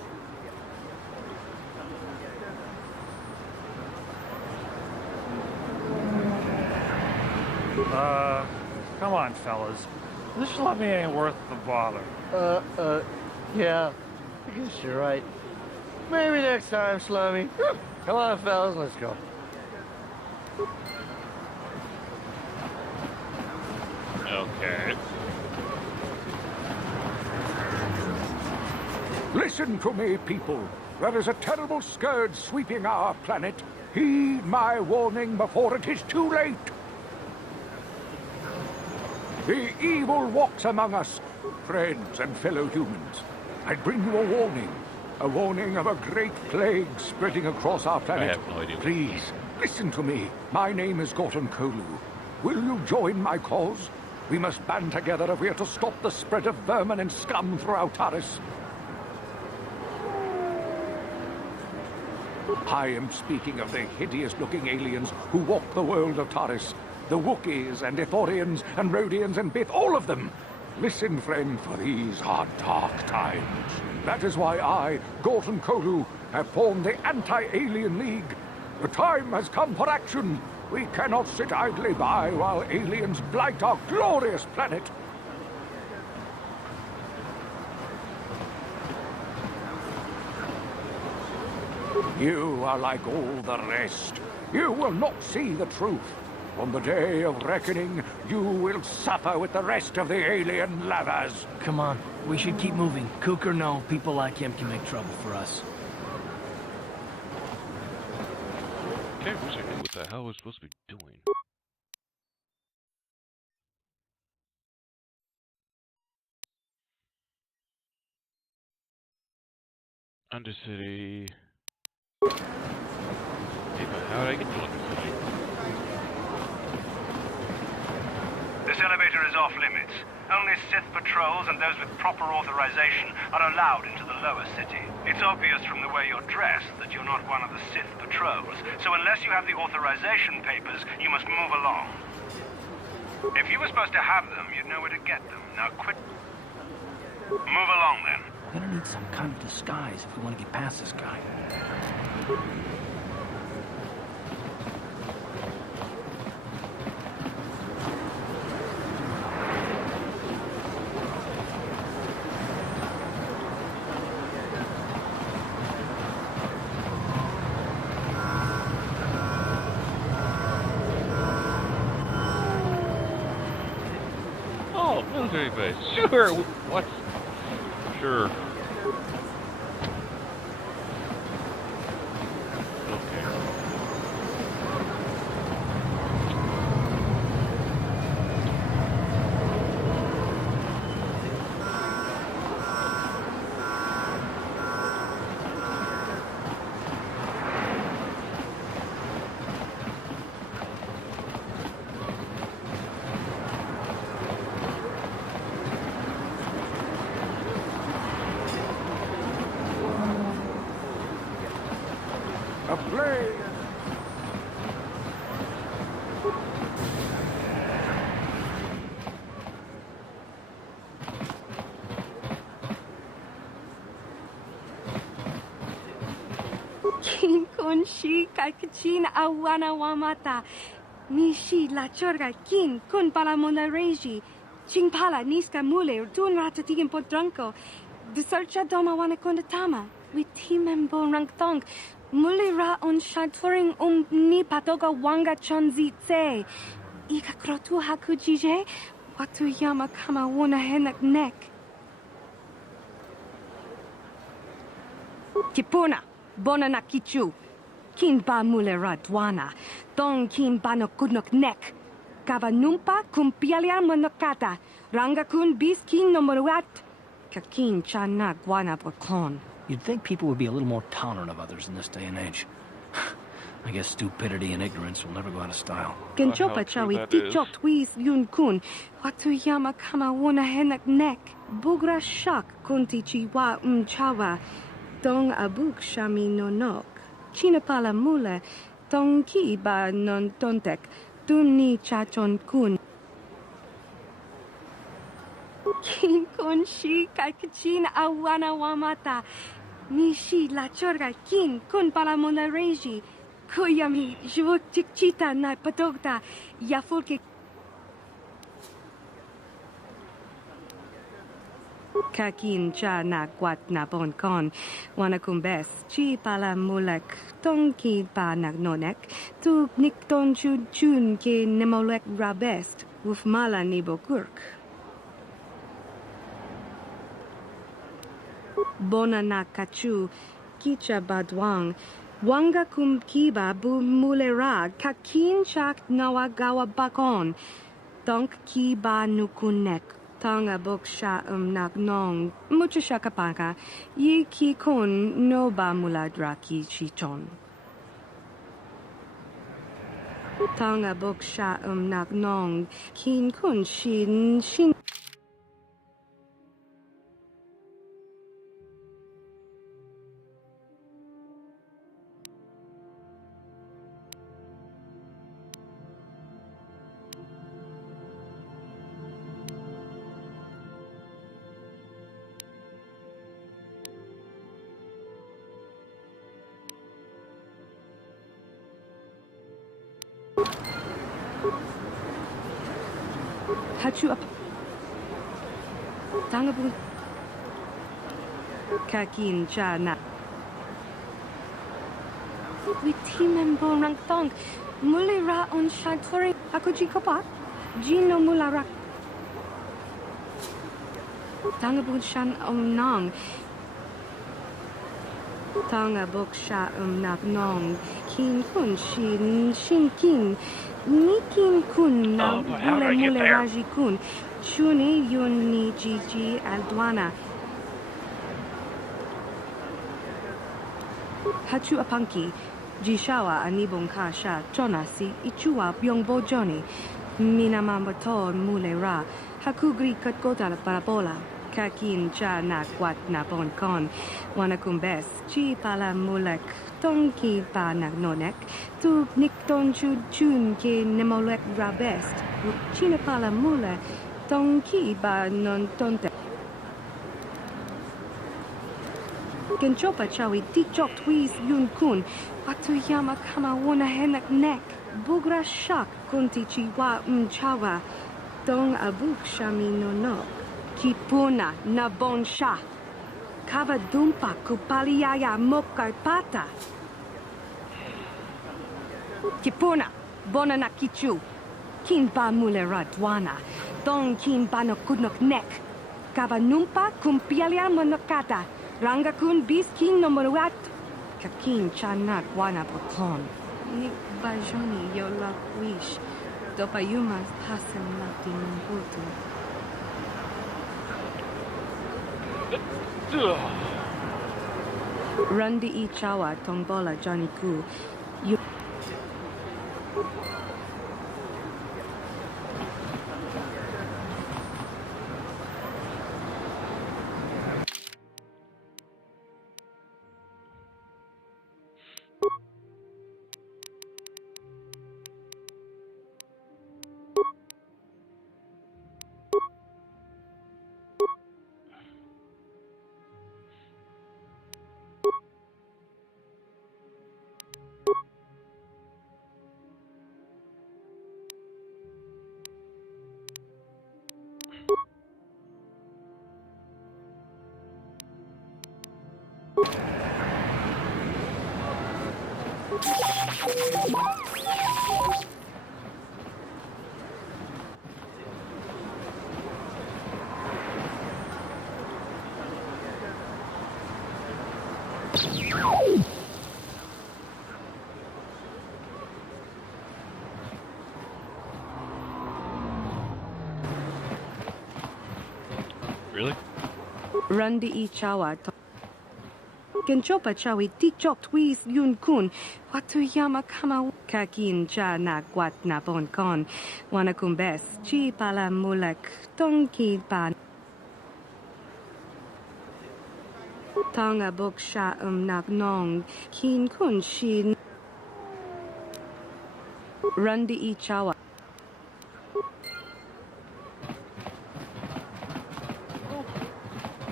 Come on, fellas. This Slummy ain't worth the bother. Yeah. I guess you're right. Maybe next time, Slummy. Come on, fellas, let's go. Okay. Listen to me, people. There is a terrible scourge sweeping our planet. Heed my warning before it is too late. The evil walks among us, friends and fellow humans. I bring you a warning of a great plague spreading across our planet. I have no idea. Please, listen to me. My name is Gorton Kolu. Will you join my cause? We must band together if we are to stop the spread of vermin and scum throughout Taris. I am speaking of the hideous-looking aliens who walk the world of Taris. The Wookiees and Ithorians and Rhodians and Bith, all of them. Listen, friend, for these are dark times. That is why I, Gorton Kolu, have formed the Anti-Alien League. The time has come for action. We cannot sit idly by while aliens blight our glorious planet. You are like all the rest. You will not see the truth. On the day of reckoning, you will suffer with the rest of the alien lovers. Come on, we should keep moving. Kook or no, people like him can make trouble for us. Okay, wish I knew what the hell we're supposed to be doing. Undercity. Hey, but how did I get to Undercity? This elevator is off limits. Only Sith patrols and those with proper authorization are allowed into the lower city. It's obvious from the way you're dressed that you're not one of the Sith patrols, so unless you have the authorization papers, you must move along. If you were supposed to have them, you'd know where to get them. Now quit. Move along then. We're gonna need some kind of disguise if we want to get past this guy. Oh, military base. Sure. What? Sure. Kin kun shi kalkachin awana wamata. Nishi la chorga kin kun pala mona reji. Ching pala niska mule tun ratatigen potranko. De searcha doma wana kondatama. With timembo rangtong. Mule ra on shadforing ni patoga wanga chonzi tse. Ika krotu hakujije. Watu yama kama wona henak nek. Kipuna. Bona na kichu. Kin ba mule ra dwana. Tong kin ba no kudnok nek. Kava numpa kumpialia monokata. Ranga kun bis kin no moruat. Kakin chana guana bokon. You'd think people would be a little more tolerant of others in this day and age. I guess stupidity and ignorance will never go out of style. Genchopa chawi tichok twis yun kun. Watu yama kama wona henak nek. Bugra shak kunti chiwa chawa. Dong abuk shami nonok. Chinapala mule. Dong ki ba non tontek. Dun ni chachon kun. Kin kun shi kalkachin awana wamata. Nishi la chorga kin kun pala mona reji. Kuyami jvuk chikchita na patogta. Yafulke. Kakin cha na guat na bon kon. Wanakumbes. Chi pala mulek. Tonki pa nagnonek. Tu nikton chun chun ke nemolek rabest. Wuf mala nibo kurk. Bona na kachu. Kicha badwang. Wanga kum kiba bu mulera. Kakin chak nawagawa bakon. Donk kiba nukunek. Tanga boksha nagnong. Mucha shakapaka. Yi ki kon no ba muladraki chichon. Tanga boksha nagnong. Kin kun shin. Hachu up. Tangabu. Kakin cha na. With timembo rangtong. Mulira on Shagtori Hakuji Kopa, Gino Mularak. Tangabun Shan Nong. Tanga Bok Sha Nak Nong. Kin Kun Shin Kin. Nikin Kun na Bule Mule Raji Kun. Shuni Yun Ni Gigi Aldwana. Hachu Apanki. Jishawa Anibon Kasha Jonasi Ichua Byongbo Joni Minamambato Mule Ra Hakugri Katkota Parabola Kakin Cha Na Kwat Na Bon Kon Wanakumbes Chi Pala Mulek Tonki Pa Nagnonek Tu Nikton Chud Chun Ke Nemolek Rabest China Pala Mule Tonki Ba Non Tonte Genchopa Chawi Tichok Twiz Yun Kun Patuyama Kama Wona Henak Nek Bugra Shak Kunti Chiwa Mchawa Dong Abuk Shami no no Kipuna Nabon Sha Kava Dumpa Kupaliaya Mokai Pata Kipuna Bonana Kichu Kinba Mulera Dwana Dong Kinba no Kudnok Nek Kava Numpa Kumpialia Monokata Ranga kun bis king no moruat. Kakin chanak wana poton. Nik bajoni yo la wish. Dopayuma pasen lati mumbutu. Rundi I chawa tongbola Johnny Ku. You Really? Rundi I chawa Genchopa chawi tichok twiz yun kun. Watuyama kama kakin cha na kwat na bon kon. Wanakumbes chi pala mulek tonki pan. Tonga bok sha nak nong. Kin kun shin. Rundi I chawa.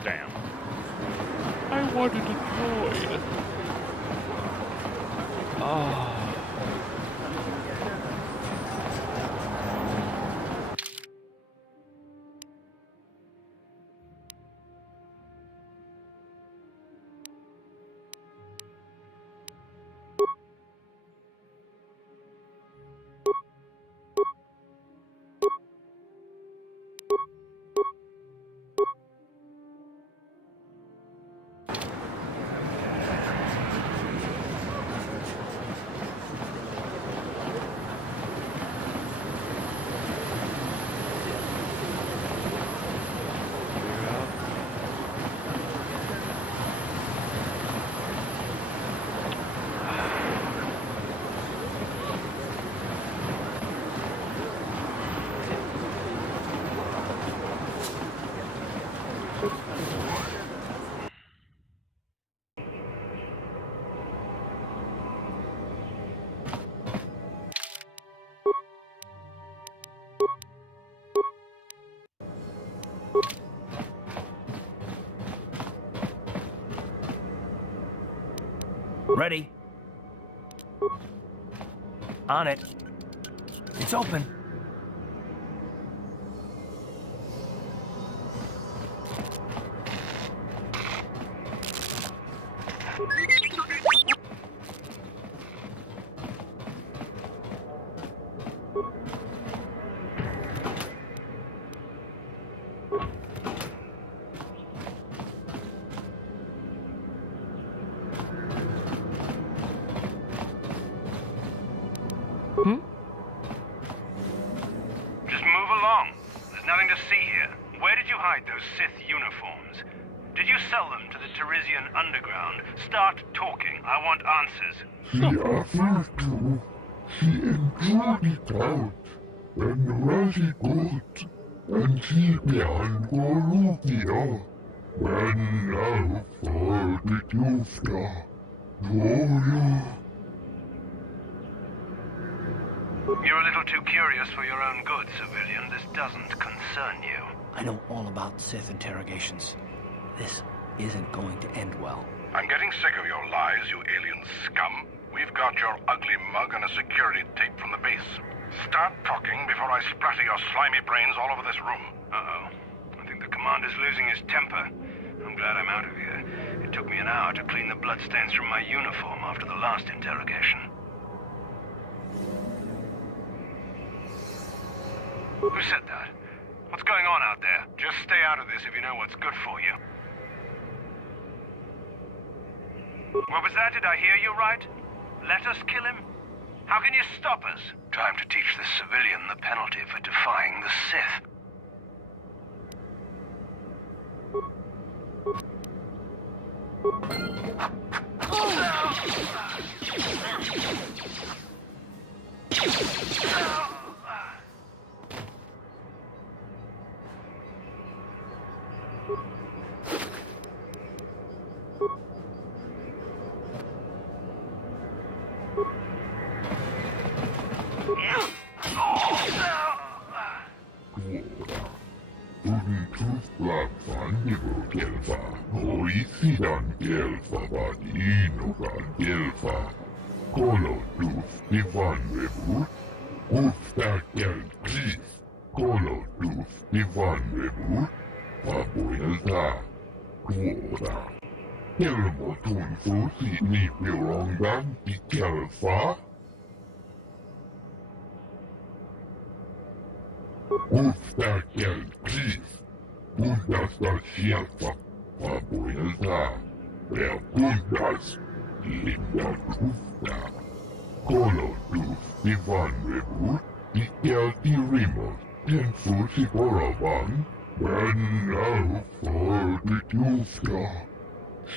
Damn. I wanted a droid. Oh. Ready? On it. It's open. sell them to the Teresian underground. Start talking. I want answers. She offered to. She enjoyed it out. And very good. And she began Gorufia. When now for the Tufta. You're a little too curious for your own good, civilian. This doesn't concern you. I know all about Sith interrogations. This isn't going to end well. I'm getting sick of your lies, you alien scum. We've got your ugly mug and a security tape from the base. Start talking before I splatter your slimy brains all over this room. Uh-oh. I think the commander's losing his temper. I'm glad I'm out of here. It took me an hour to clean the bloodstains from my uniform after the last interrogation. Who said that? What's going on out there? Just stay out of this if you know what's good for you. What was that? Did I hear you right? Let us kill him? How can you stop us? Time to teach this civilian the penalty for defying the Sith.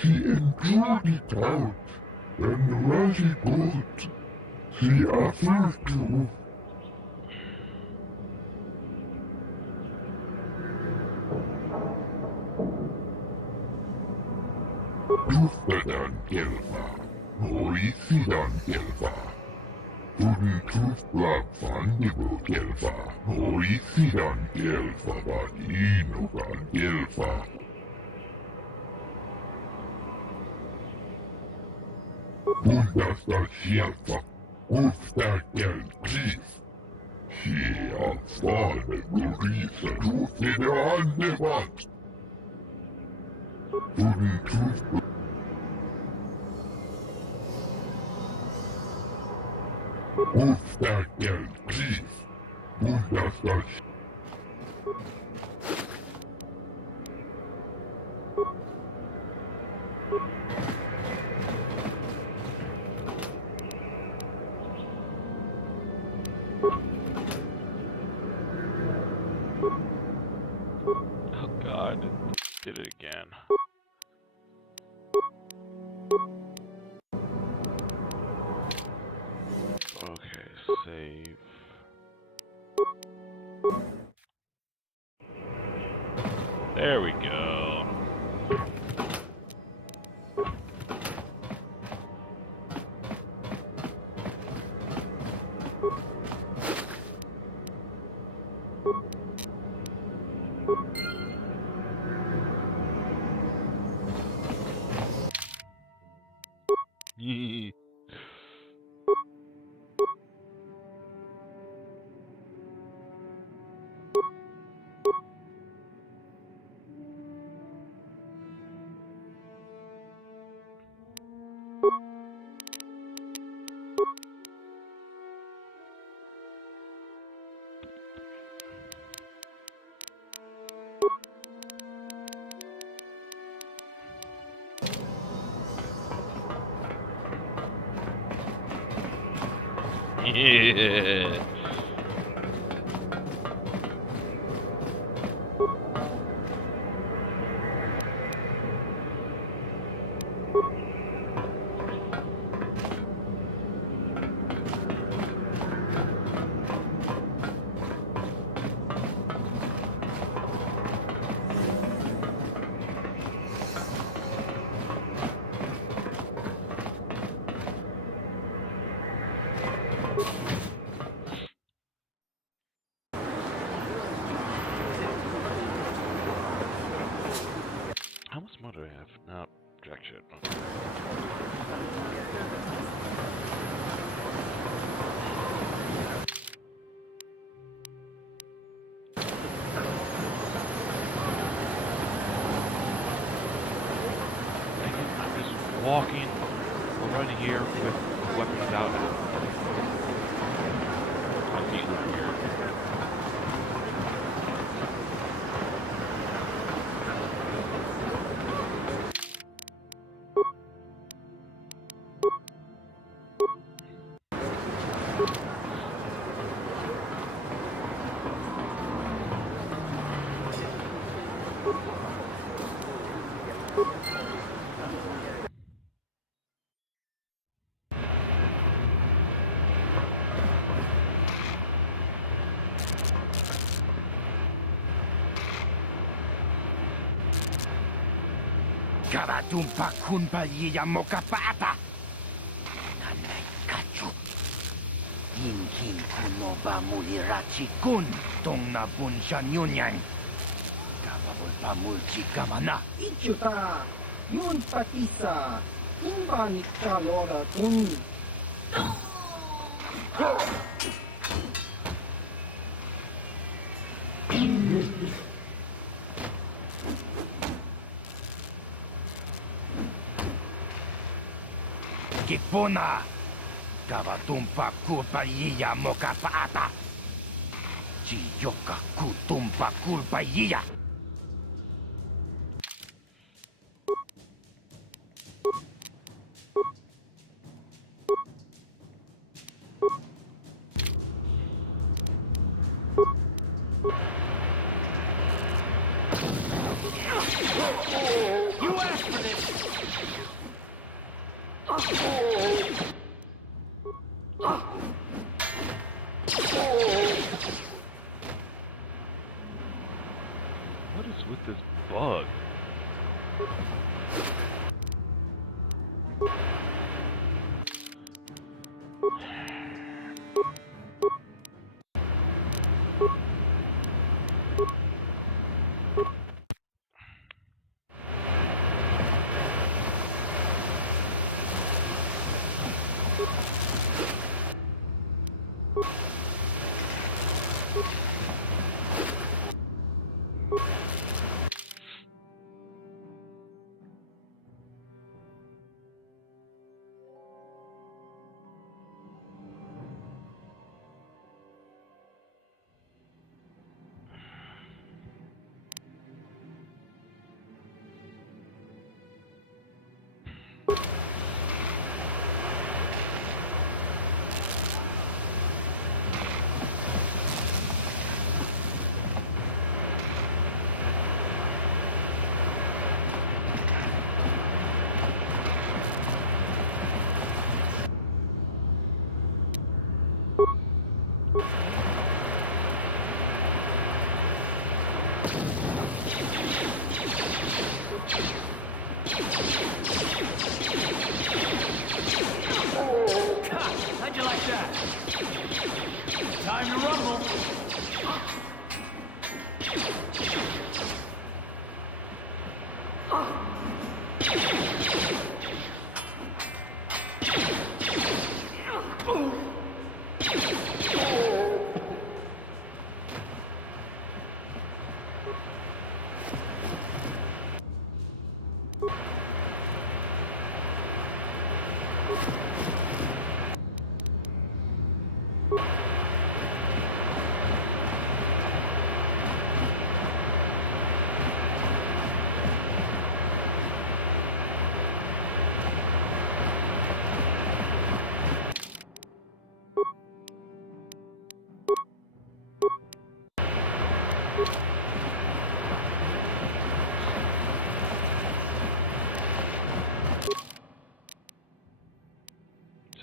She enjoyed it out. And very good. She offered to. Tuftadan Gelfa. Hoisidan Gelfa. Tudun Tufblab Fandibo Gelfa. Hoisidan Gelfa Vadinogan Gelfa. Bundasta Shelfa. Uftakel Chief. She avfade Burisa Tufide Andevat. Tudun Tufblab. Uftakel Chief. Bundasta Oh god, did it again. Okay, save. There we go. Yeah. How much more do I have? No, jack shit. Okay. I'm just walking or running here with weapons out. I'm eating right here. Karatumpa kunpa yiya mokapata. Nanay kachu. Hinhin kunoba mulirachi kun. Tong na bunsha nyunyang. Kababol pa mulchi kamana. Ichuta. Yun patisa. Timba ni kalora kun. Kipuna. Kabatumpa kulpa yiya mokapata. Chiyoka kutumpa kulpa yiya. You asked for this! What is with this bug? How'd you like that? Time to rumble.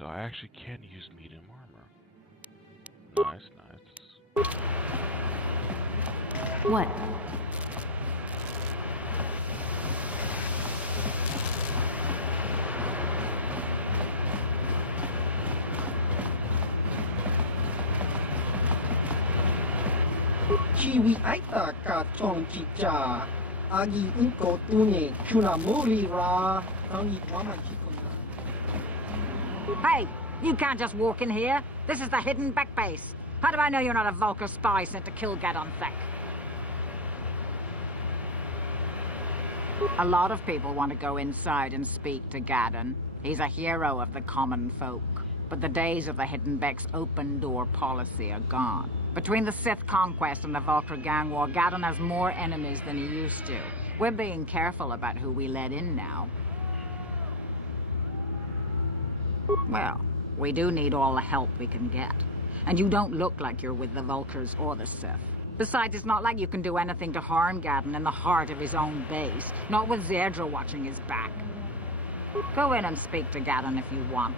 so I actually can use medium armor. Nice, nice. What? Chiwi aita ka chong chicha. Agi inko tune chuna muri ra. Tangi wama chikuna. Hey, you can't just walk in here. This is the hidden back base. How do I know you're not a Vulcar spy sent to kill Gadon Thek? A lot of people want to go inside and speak to Gadon. He's a hero of the common folk. But the days of the Hidden Beck's open-door policy are gone. Between the Sith conquest and the Vulcar gang war, Gadon has more enemies than he used to. We're being careful about who we let in now. Well, we do need all the help we can get. And you don't look like you're with the Vulcars or the Sith. Besides, it's not like you can do anything to harm Gadon in the heart of his own base. Not with Zerdra watching his back. Go in and speak to Gadon if you want.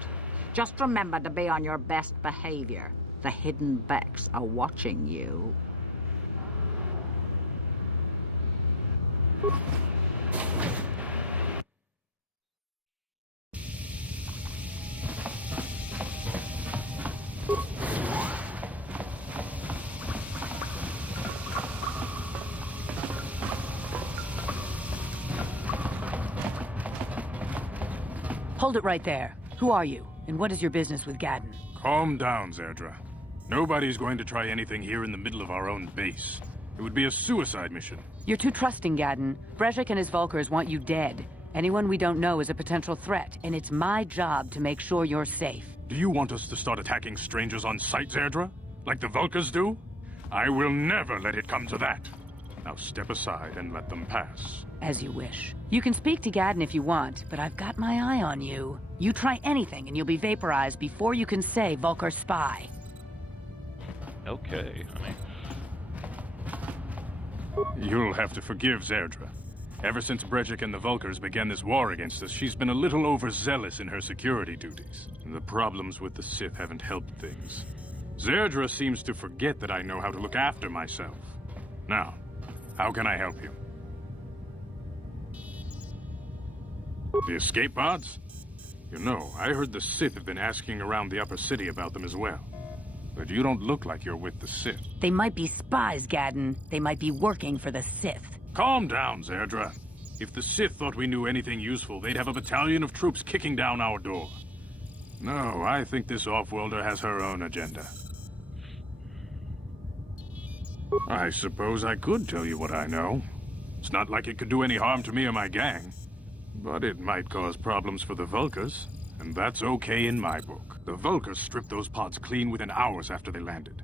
Just remember to be on your best behavior. The Hidden Becks are watching you. Hold it right there. Who are you? And what is your business with Gadon? Calm down, Zerdra. Nobody's going to try anything here in the middle of our own base. It would be a suicide mission. You're too trusting, Gadon. Brejik and his Vulcars want you dead. Anyone we don't know is a potential threat, and it's my job to make sure you're safe. Do you want us to start attacking strangers on sight, Zerdra? Like the Vulcars do? I will never let it come to that. Now step aside and let them pass. As you wish. You can speak to Gadon if you want, but I've got my eye on you. You try anything and you'll be vaporized before you can say Vulcar spy. Okay, honey. You'll have to forgive Zerdra. Ever since Brejik and the Vulcars began this war against us, she's been a little overzealous in her security duties. The problems with the Sith haven't helped things. Zerdra seems to forget that I know how to look after myself. Now, how can I help you? The escape pods? You know, I heard the Sith have been asking around the upper city about them as well. But you don't look like you're with the Sith. They might be spies, Gadon. They might be working for the Sith. Calm down, Zerdra. If the Sith thought we knew anything useful, they'd have a battalion of troops kicking down our door. No, I think this off-worlder has her own agenda. I suppose I could tell you what I know. It's not like it could do any harm to me or my gang. But it might cause problems for the Vulcars, and that's okay in my book. The Vulcars stripped those pods clean within hours after they landed.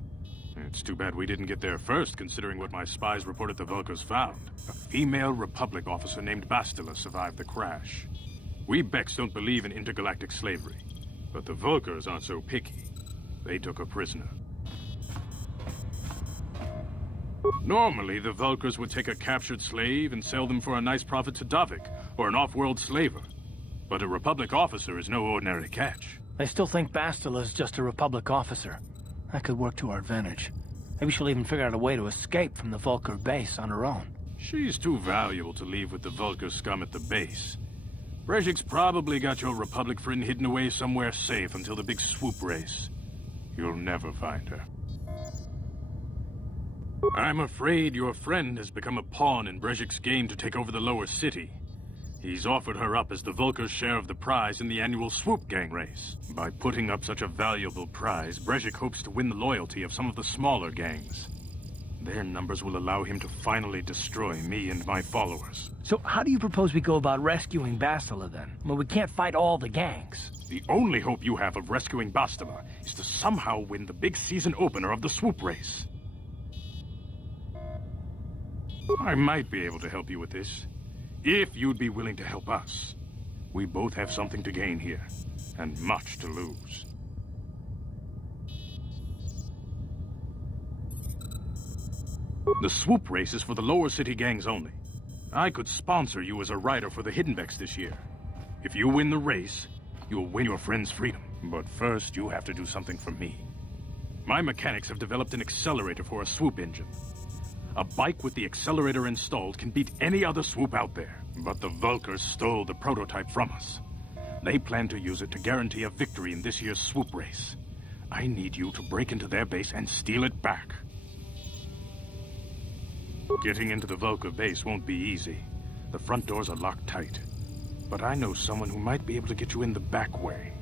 It's too bad we didn't get there first, considering what my spies reported the Vulcars found. A female Republic officer named Bastila survived the crash. We Becks don't believe in intergalactic slavery, but the Vulcars aren't so picky. They took her prisoner. Normally, the Vulcars would take a captured slave and sell them for a nice profit to Davik, or an off-world slaver. But a Republic officer is no ordinary catch. I still think Bastila's just a Republic officer. That could work to our advantage. Maybe she'll even figure out a way to escape from the Vulcar base on her own. She's too valuable to leave with the Vulcar scum at the base. Brejik's probably got your Republic friend hidden away somewhere safe until the big swoop race. You'll never find her. I'm afraid your friend has become a pawn in Brejik's game to take over the lower city. He's offered her up as the Vulcar's share of the prize in the annual swoop gang race. By putting up such a valuable prize, Brejik hopes to win the loyalty of some of the smaller gangs. Their numbers will allow him to finally destroy me and my followers. So how do you propose we go about rescuing Bastila then? Well, we can't fight all the gangs. The only hope you have of rescuing Bastila is to somehow win the big season opener of the swoop race. I might be able to help you with this, if you'd be willing to help us. We both have something to gain here, and much to lose. The swoop race is for the lower city gangs only. I could sponsor you as a rider for the Hidden Becks this year. If you win the race, you'll win your friend's freedom. But first, you have to do something for me. My mechanics have developed an accelerator for a swoop engine. A bike with the accelerator installed can beat any other swoop out there. But the Vulkars stole the prototype from us. They plan to use it to guarantee a victory in this year's swoop race. I need you to break into their base and steal it back. Getting into the Vulkar base won't be easy. The front doors are locked tight. But I know someone who might be able to get you in the back way.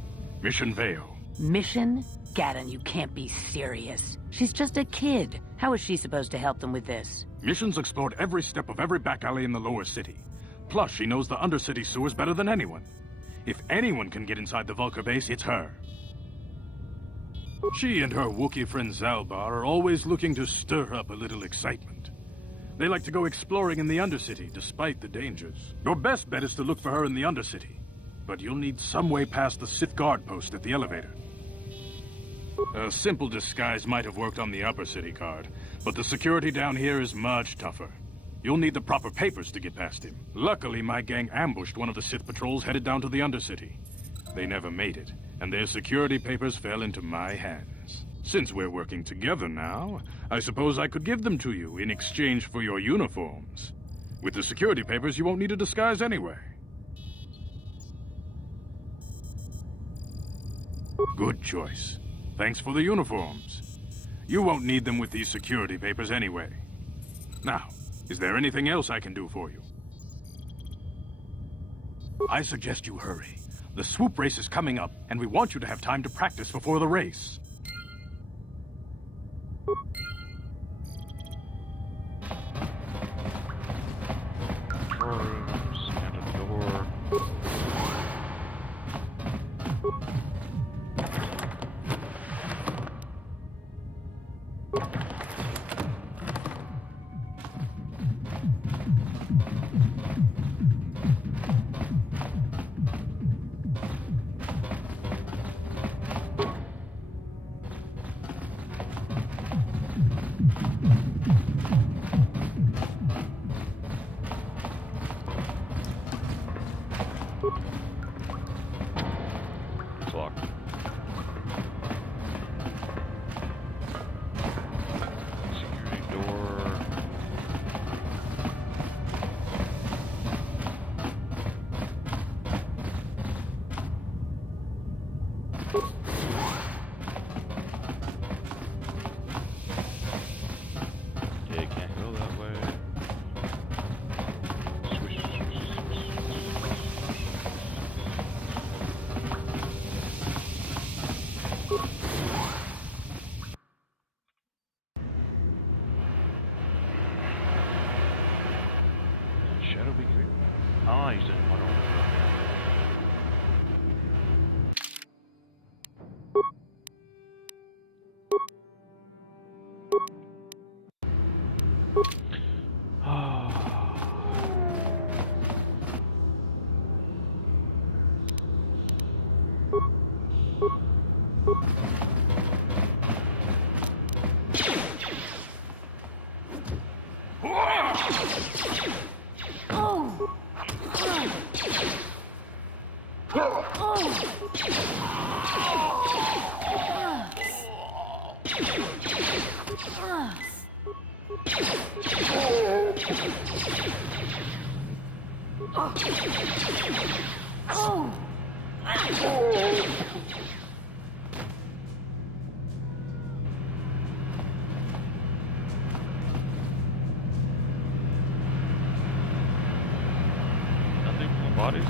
Mission Vale. Mission? Gaddon, you can't be serious. She's just a kid. How is she supposed to help them with this? Mission's explored every step of every back alley in the lower city. Plus, she knows the undercity sewers better than anyone. If anyone can get inside the Vulkar base, it's her. She and her Wookiee friend Zalbar are always looking to stir up a little excitement. They like to go exploring in the Undercity, despite the dangers. Your best bet is to look for her in the Undercity. But you'll need some way past the Sith guard post at the elevator. A simple disguise might have worked on the Upper City guard, but the security down here is much tougher. You'll need the proper papers to get past him. Luckily, my gang ambushed one of the Sith patrols headed down to the Undercity. They never made it, and their security papers fell into my hands. Since we're working together now, I suppose I could give them to you in exchange for your uniforms. With the security papers, you won't need a disguise anyway. Good choice. Thanks for the uniforms. You won't need them with these security papers anyway. Now, is there anything else I can do for you? I suggest you hurry. The swoop race is coming up, and we want you to have time to practice before the race. Rooms and a door. It's locked. Security door. Yeah, you can't go that way. Swish, swish, swish. Shadow be green? Ah, he's in one over. Bodies.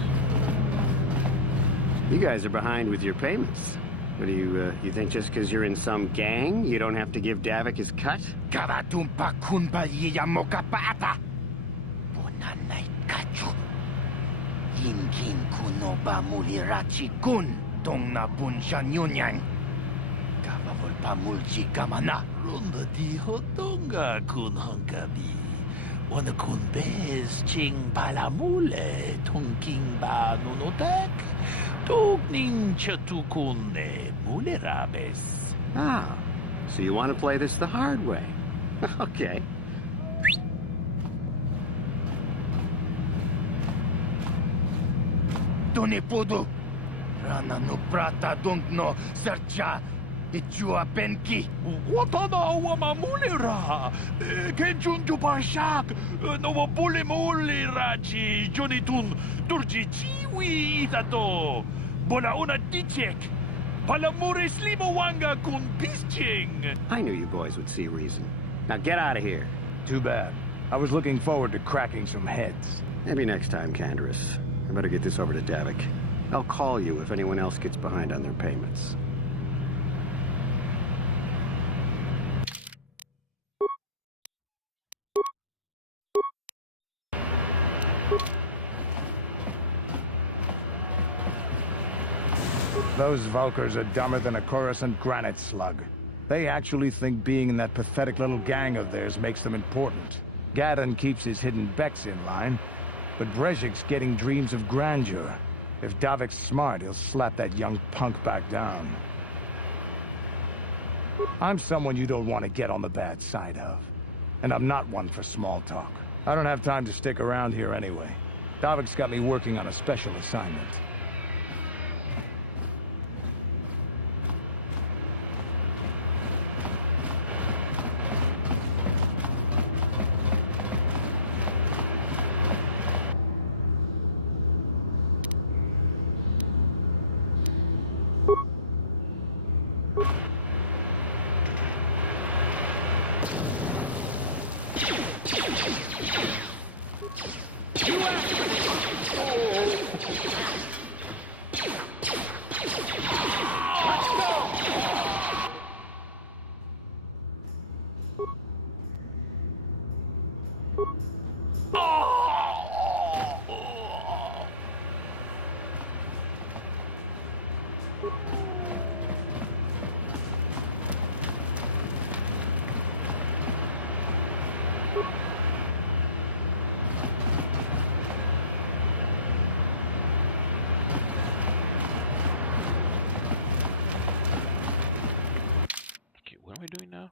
You guys are behind with your payments. What do you think just because you're in some gang, you don't have to give Davik his cut? Kavatumpa kunpa yiyamoka paata. Bonanay kachu. Hinkin kunoba mulirachi kun. Tong na bunshan yunyang. Kavavol pamulchi kamana. Runda di hotonga kun honkabi. Wana kun bez ching palamule. Tongking ba nunotak. Togning chatukune mulerabes. Ah, so you want to play this the hard way. Okay. Tone podo. Rana no prata dungno sercha. Ichua benki. Watana wamamulira. Kenjunju parshak. No bulimuli rachi. Jonitun turji chiwi itato. Bona una dichek. Palamuri slimawanga kun pisching. I knew you boys would see reason. Now get out of here. Too bad. I was looking forward to cracking some heads. Maybe next time, Canderous. I better get this over to Davik. I'll call you if anyone else gets behind on their payments. Those Vulkars are dumber than a Coruscant granite slug. They actually think being in that pathetic little gang of theirs makes them important. Gadon keeps his hidden Becks in line, but Brezhik's getting dreams of grandeur. If Davik's smart, he'll slap that young punk back down. I'm someone you don't want to get on the bad side of. And I'm not one for small talk. I don't have time to stick around here anyway. Davik's got me working on a special assignment. Okay, what am I doing now?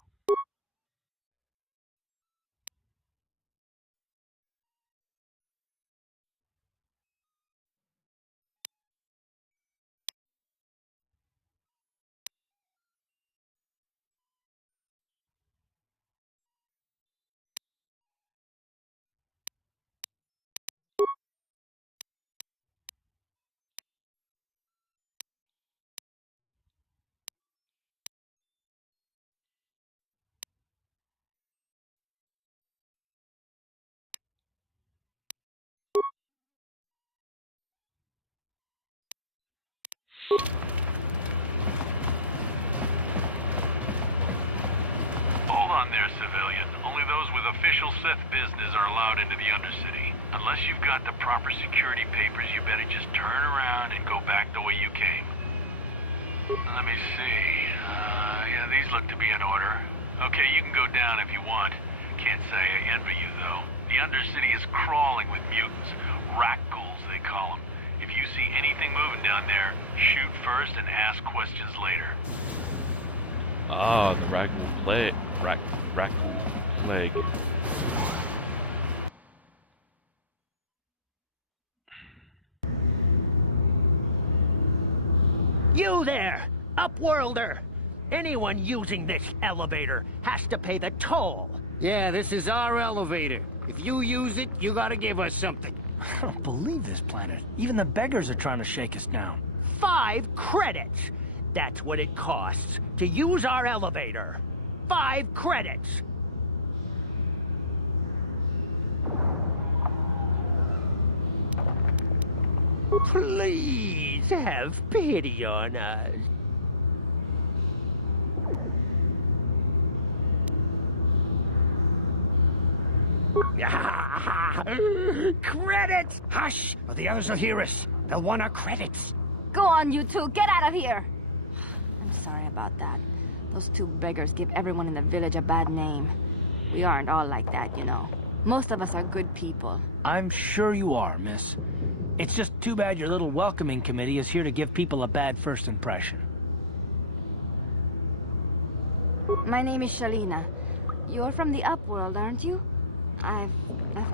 Hold on there, civilian. Only those with official Sith business are allowed into the Undercity. Unless you've got the proper security papers, you better just turn around and go back the way you came. Let me see. Yeah, these look to be in order. Okay, you can go down if you want. Can't say I envy you, though. The Undercity is crawling with mutants. Rat ghouls, they call them. If you see anything moving down there, shoot first and ask questions later. Ah, the Ragul plague. Ragul plague. You there, Upworlder! Anyone using this elevator has to pay the toll. Yeah, this is our elevator. If you use it, you gotta give us something. I don't believe this planet. Even the beggars are trying to shake us down. 5 credits! That's what it costs to use our elevator. 5 credits! Please have pity on us. Credits! Hush, or the others will hear us. They'll want our credits. Go on, you two. Get out of here. I'm sorry about that. Those 2 beggars give everyone in the village a bad name. We aren't all like that, you know. Most of us are good people. I'm sure you are, miss. It's just too bad your little welcoming committee is here to give people a bad first impression. My name is Shalina. You're from the Upworld, aren't you? I've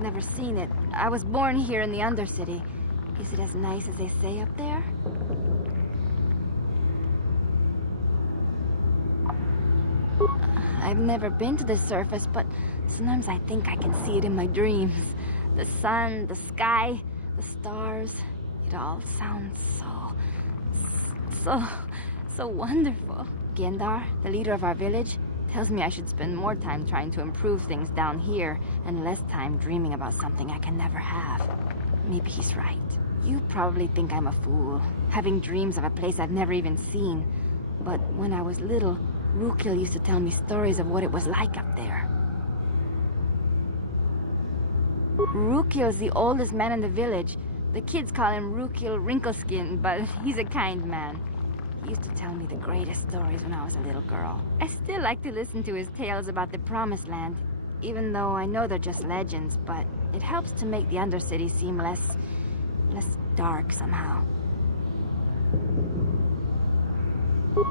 never seen it. I was born here in the Undercity. Is it as nice as they say up there? I've never been to the surface, but sometimes I think I can see it in my dreams. The sun, the sky, the stars. It all sounds so wonderful. Gendar, the leader of our village, tells me I should spend more time trying to improve things down here and less time dreaming about something I can never have. Maybe he's right. You probably think I'm a fool, having dreams of a place I've never even seen. But when I was little, Rukil used to tell me stories of what it was like up there. Rukil's the oldest man in the village. The kids call him Rukil Wrinkleskin, but he's a kind man. He used to tell me the greatest stories when I was a little girl. I still like to listen to his tales about the Promised Land, even though I know they're just legends, but it helps to make the Undercity seem less dark somehow.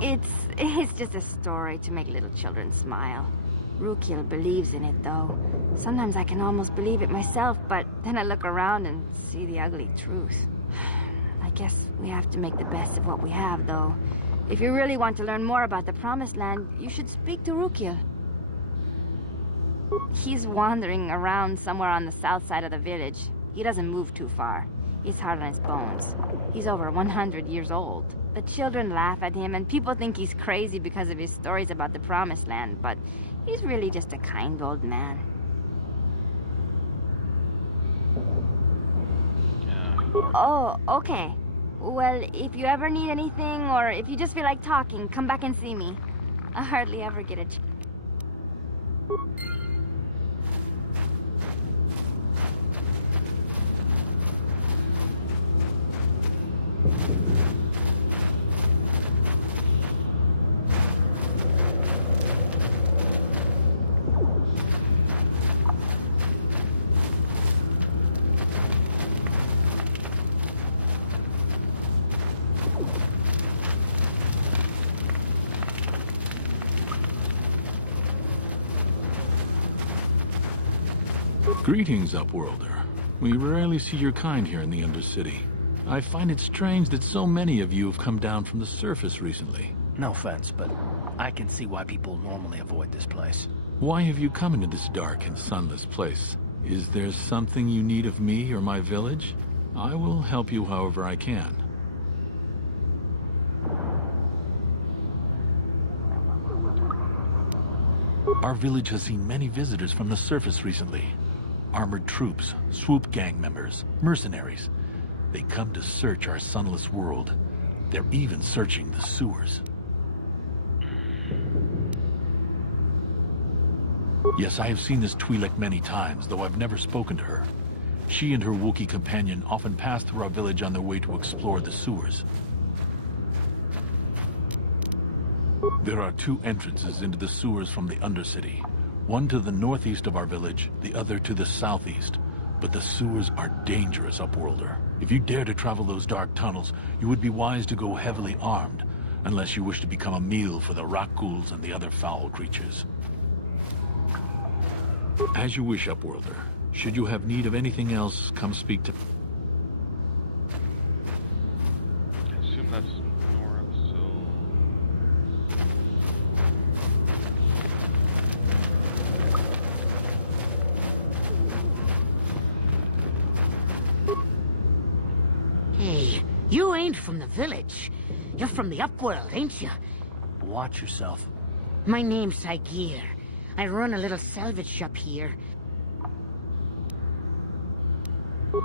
It's just a story to make little children smile. Rukil believes in it, though. Sometimes I can almost believe it myself, but then I look around and see the ugly truth. I guess we have to make the best of what we have, though. If you really want to learn more about the Promised Land, you should speak to Rukil. He's wandering around somewhere on the south side of the village. He doesn't move too far. He's hard on his bones. He's over 100 years old. The children laugh at him, and people think he's crazy because of his stories about the Promised Land, but he's really just a kind old man. Oh, okay. Well, if you ever need anything, or if you just feel like talking, come back and see me. I hardly ever get a chance. Greetings, Upworlder. We rarely see your kind here in the Undercity. I find it strange that so many of you have come down from the surface recently. No offense, but I can see why people normally avoid this place. Why have you come into this dark and sunless place? Is there something you need of me or my village? I will help you however I can. Our village has seen many visitors from the surface recently. Armored troops, swoop gang members, mercenaries. They come to search our sunless world. They're even searching the sewers. Yes, I have seen this Twi'lek many times, though I've never spoken to her. She and her Wookiee companion often pass through our village on their way to explore the sewers. There are two entrances into the sewers from the Undercity. One to the northeast of our village, the other to the southeast. But the sewers are dangerous, Upworlder. If you dare to travel those dark tunnels, you would be wise to go heavily armed, unless you wish to become a meal for the rock ghouls and the other foul creatures. As you wish, Upworlder. Should you have need of anything else, come speak to... I assume that's north, so... Hey, you ain't from the village. You're from the Upworld, ain't you? Watch yourself. My name's Saigir. I run a little salvage shop here.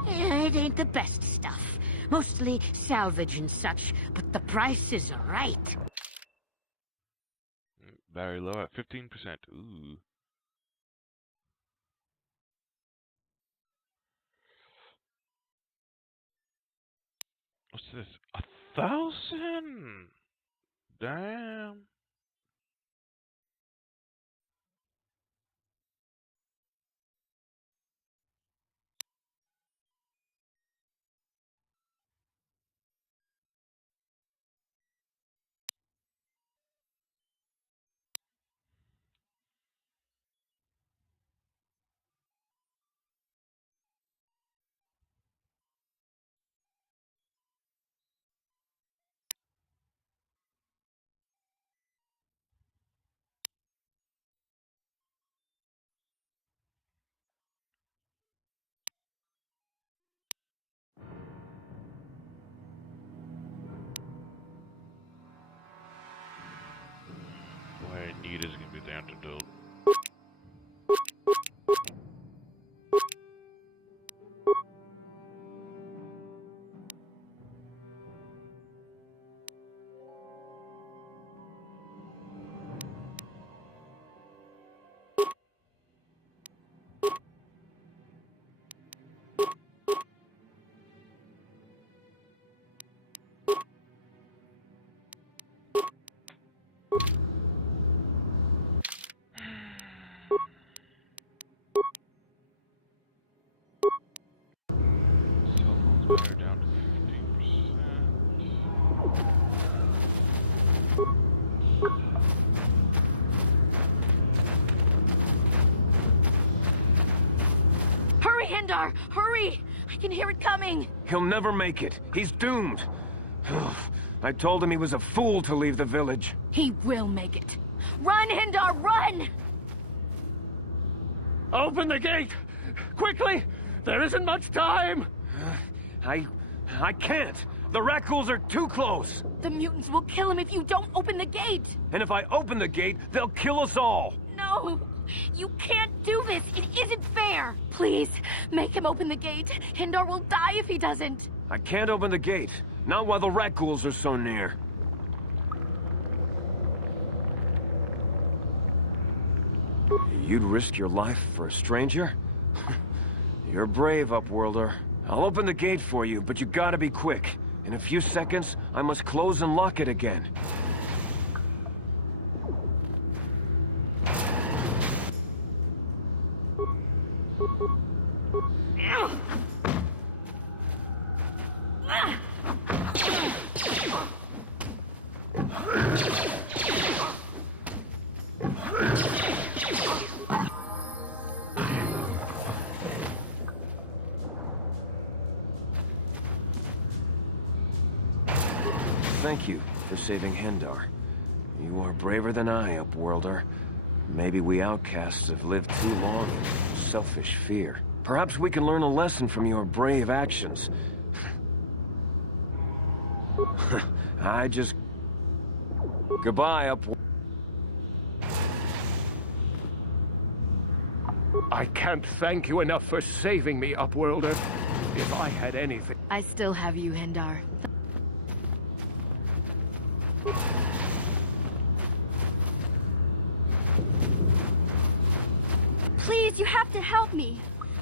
It ain't the best stuff. Mostly salvage and such, but the prices are right. Very low at 15%. Ooh. What's this? 1,000? Damn. dude. Cell phone's battery down to 15%. Hurry, Hindar! Hurry! I can hear it coming! He'll never make it. He's doomed. I told him he was a fool to leave the village. He will make it. Run, Hindar, run! Open the gate! Quickly! There isn't much time! I can't. The Rakghouls are too close. The mutants will kill him if you don't open the gate! And if I open the gate, they'll kill us all. No! You can't do this! It isn't fair! Please, make him open the gate. Hindar will die if he doesn't. I can't open the gate. Not while the Rakghouls are so near. You'd risk your life for a stranger? You're brave, Upworlder. I'll open the gate for you, but you gotta be quick. In a few seconds, I must close and lock it again. Thank you for saving Hindar. You are braver than I, Upworlder. Maybe we outcasts have lived too long in selfish fear. Perhaps we can learn a lesson from your brave actions. Goodbye, Upworlder. I can't thank you enough for saving me, Upworlder. If I had anything... I still have you, Hindar. Please, you have to help me.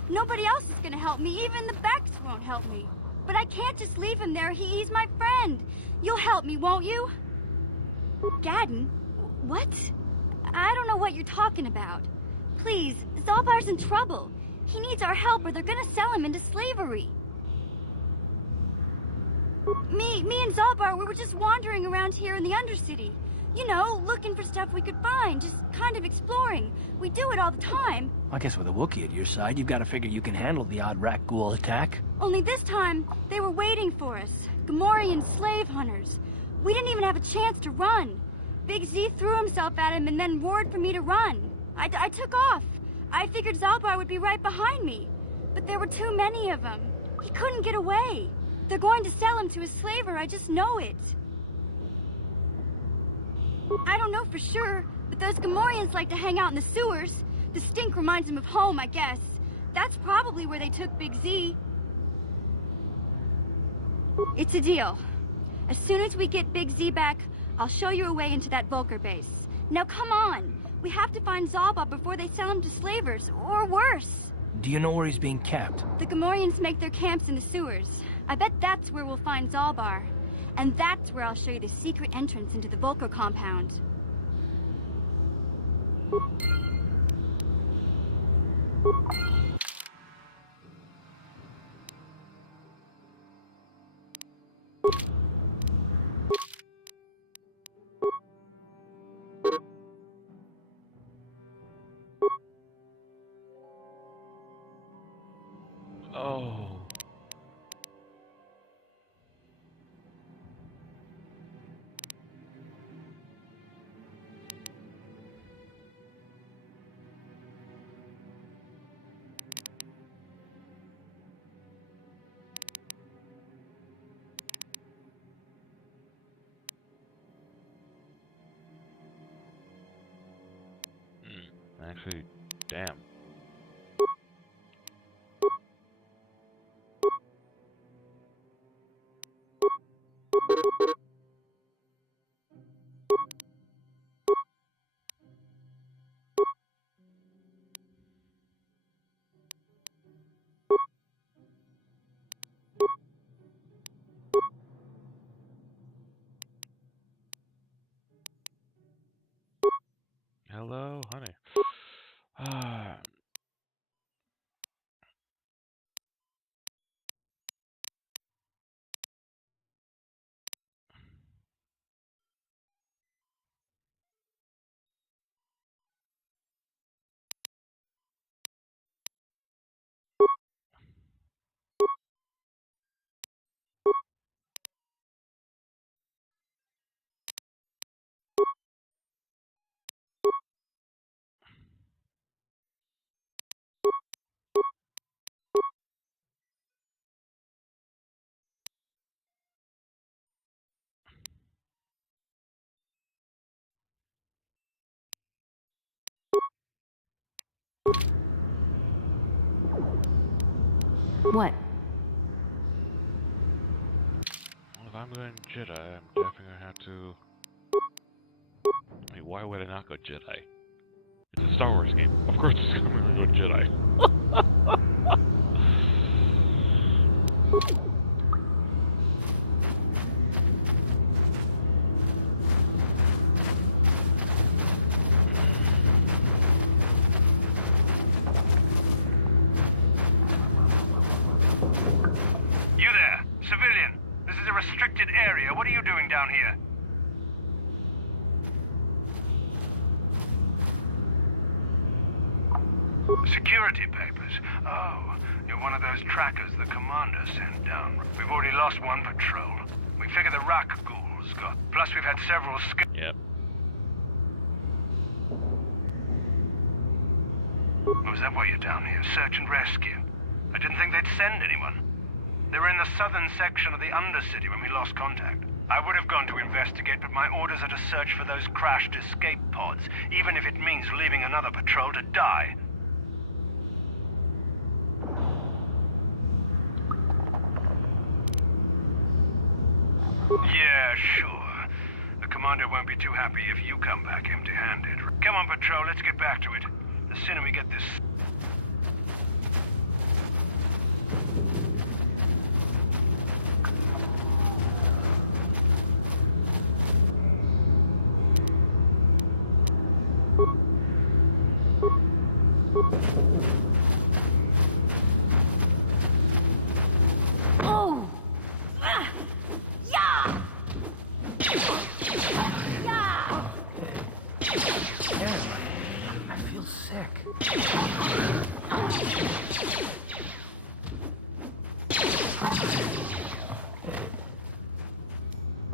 Nobody else is gonna help me. Even the Becks won't help me. But I can't just leave him there. He's my friend. You'll help me, won't you? Gadden? What? I don't know what you're talking about. Please, Zalbar's in trouble. He needs our help or they're gonna sell him into slavery. Me and Zalbar, we were just wandering around here in the Undercity. You know, looking for stuff we could find, just kind of exploring. We do it all the time. I guess with a Wookiee at your side, you've got to figure you can handle the odd Rakghoul attack. Only this time, they were waiting for us. Gamorrean slave hunters. We didn't even have a chance to run. Big Z threw himself at him and then roared for me to run. I took off. I figured Zalbar would be right behind me. But there were too many of them. He couldn't get away. They're going to sell him to a slaver, I just know it. I don't know for sure, but those Gamorreans like to hang out in the sewers. The stink reminds them of home, I guess. That's probably where they took Big Z. It's a deal. As soon as we get Big Z back, I'll show you a way into that Vulcar base. Now come on! We have to find Zalbar before they sell him to slavers, or worse. Do you know where he's being kept? The Gamorreans make their camps in the sewers. I bet that's where we'll find Zalbar. And that's where I'll show you the secret entrance into the Vulcar compound. Oh. Actually, damn. Hello, honey. What? Well, if I'm going Jedi, I'm definitely gonna have to. I mean, why would I not go Jedi? It's a Star Wars game. Of course, I'm gonna go Jedi. You there, civilian. This is a restricted area. What are you doing down here? Security papers. Oh, you're one of those trackers the commander sent down. We've already lost one patrol. We figure the rock ghouls got. Plus, we've had several Yep. Oh, is that why you're down here? Search and rescue? I didn't think they'd send anyone. They were in the southern section of the Undercity when we lost contact. I would have gone to investigate, but my orders are to search for those crashed escape pods, even if it means leaving another patrol to die. Yeah, sure. The commander won't be too happy if you come back empty-handed. Come on, patrol, let's get back to it. The sooner we get this... Oh! Ah! Yeah! Yeah! I feel sick.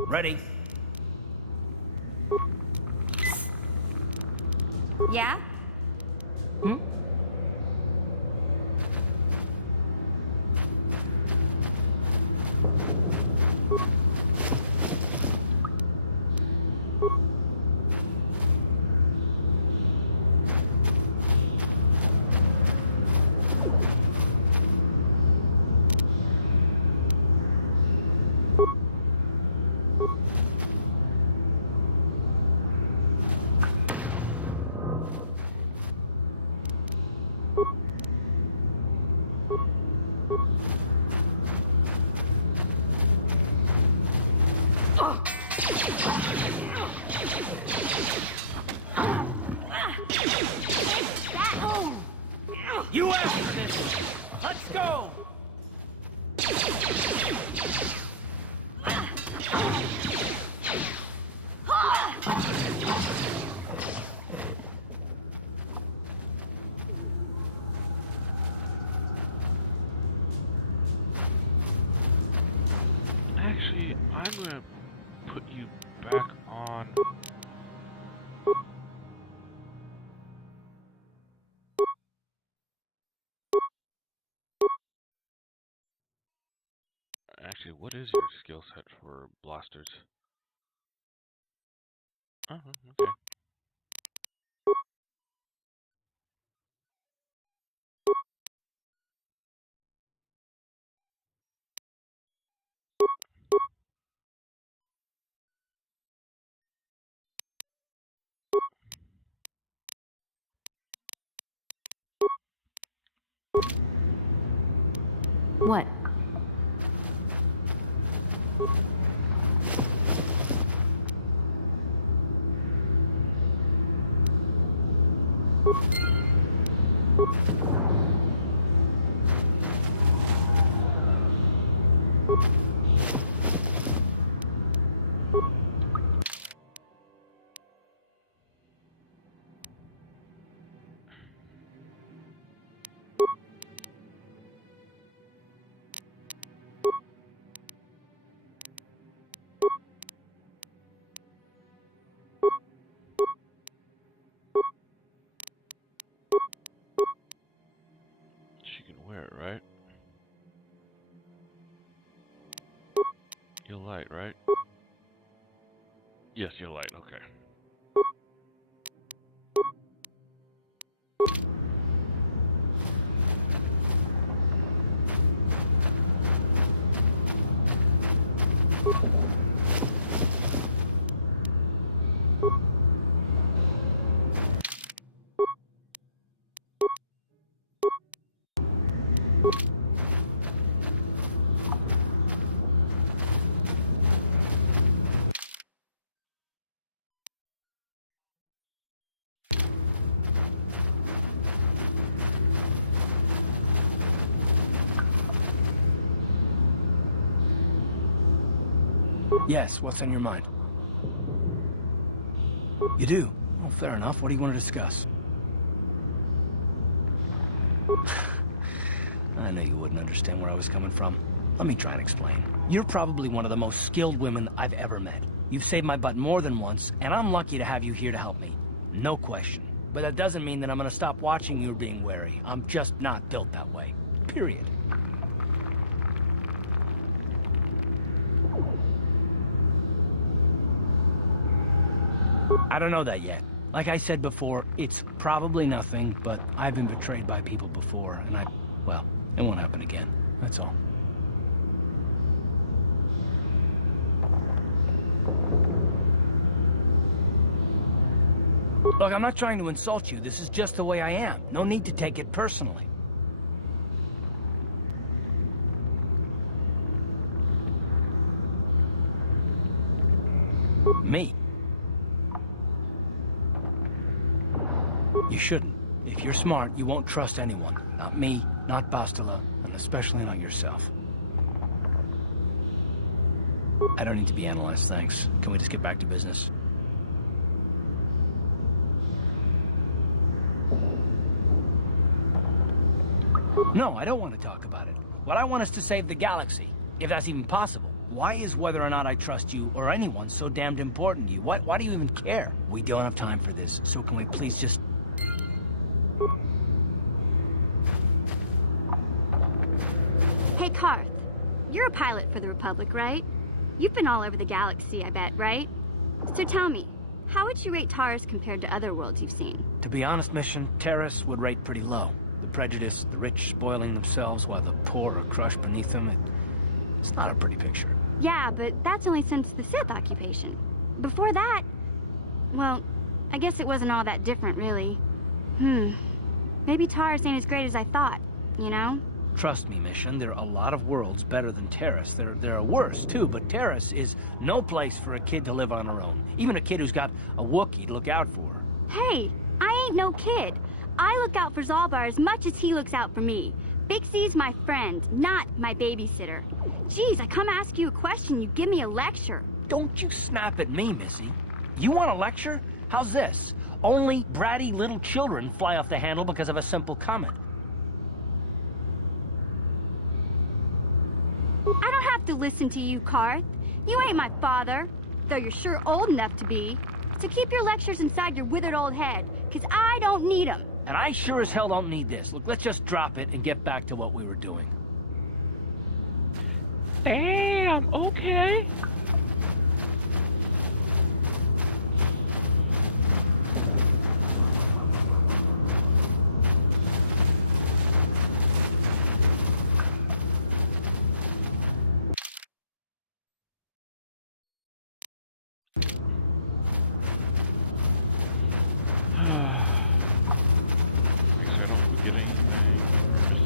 Ready? Yeah? Hmm? You asked for this! Let's go! Actually, I'm gonna put you back on. Actually, what is your skill set for blasters? Oh, okay. What? She can wear it, right? You're light, right? Yes, you're light, okay. Yes, what's on your mind? You do? Well, fair enough. What do you want to discuss? I knew you wouldn't understand where I was coming from. Let me try and explain. You're probably one of the most skilled women I've ever met. You've saved my butt more than once, and I'm lucky to have you here to help me. No question. But that doesn't mean that I'm gonna stop watching you being wary. I'm just not built that way. Period. I don't know that yet. Like I said before, it's probably nothing, but I've been betrayed by people before, and well, it won't happen again. That's all. Look, I'm not trying to insult you. This is just the way I am. No need to take it personally. Me? You shouldn't. If you're smart, you won't trust anyone. Not me, not Bastila, and especially not yourself. I don't need to be analyzed, thanks. Can we just get back to business? No, I don't want to talk about it. What I want is to save the galaxy, if that's even possible. Why is whether or not I trust you or anyone so damned important to you? Why do you even care? We don't have time for this, so can we please just... Hey, Karth. You're a pilot for the Republic, right? You've been all over the galaxy, I bet, right? So tell me, how would you rate Taurus compared to other worlds you've seen? To be honest, Mission, Terrace would rate pretty low. The prejudice, the rich spoiling themselves while the poor are crushed beneath them, it's not a pretty picture. Yeah, but that's only since the Sith occupation. Before that, well, I guess it wasn't all that different, really. Maybe Taurus ain't as great as I thought, you know? Trust me, Mission, there are a lot of worlds better than Terrace. There are worse, too, but Terrace is no place for a kid to live on her own. Even a kid who's got a Wookiee to look out for. Hey, I ain't no kid. I look out for Zalbar as much as he looks out for me. Bixie's my friend, not my babysitter. Geez, I come ask you a question, you give me a lecture. Don't you snap at me, Missy. You want a lecture? How's this? Only bratty little children fly off the handle because of a simple comment. I don't have to listen to you, Karth. You ain't my father, though you're sure old enough to be. So keep your lectures inside your withered old head, because I don't need them. And I sure as hell don't need this. Look, let's just drop it and get back to what we were doing. Damn, okay. Make sure I don't forget anything or miss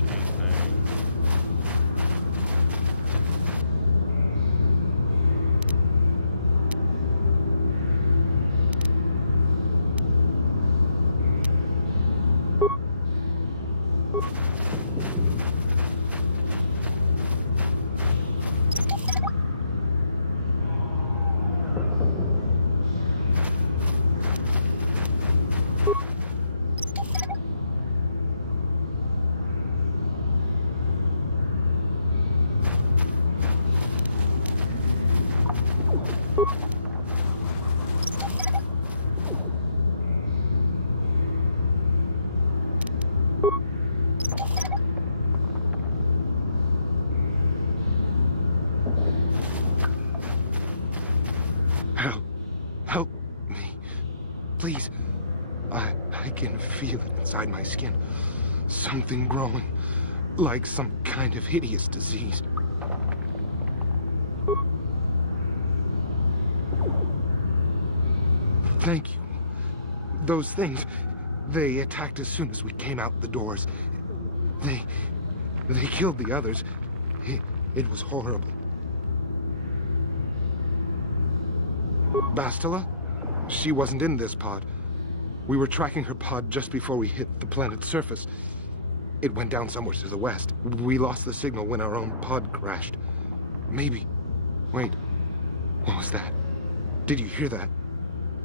Help me. Please. I can feel it inside my skin. Something growing. Like some kind of hideous disease. Thank you. Those things, they attacked as soon as we came out the doors. They killed the others. It was horrible. Bastila? She wasn't in this pod. We were tracking her pod just before we hit the planet's surface. It went down somewhere to the west. We lost the signal when our own pod crashed. Maybe. Wait. What was that? Did you hear that?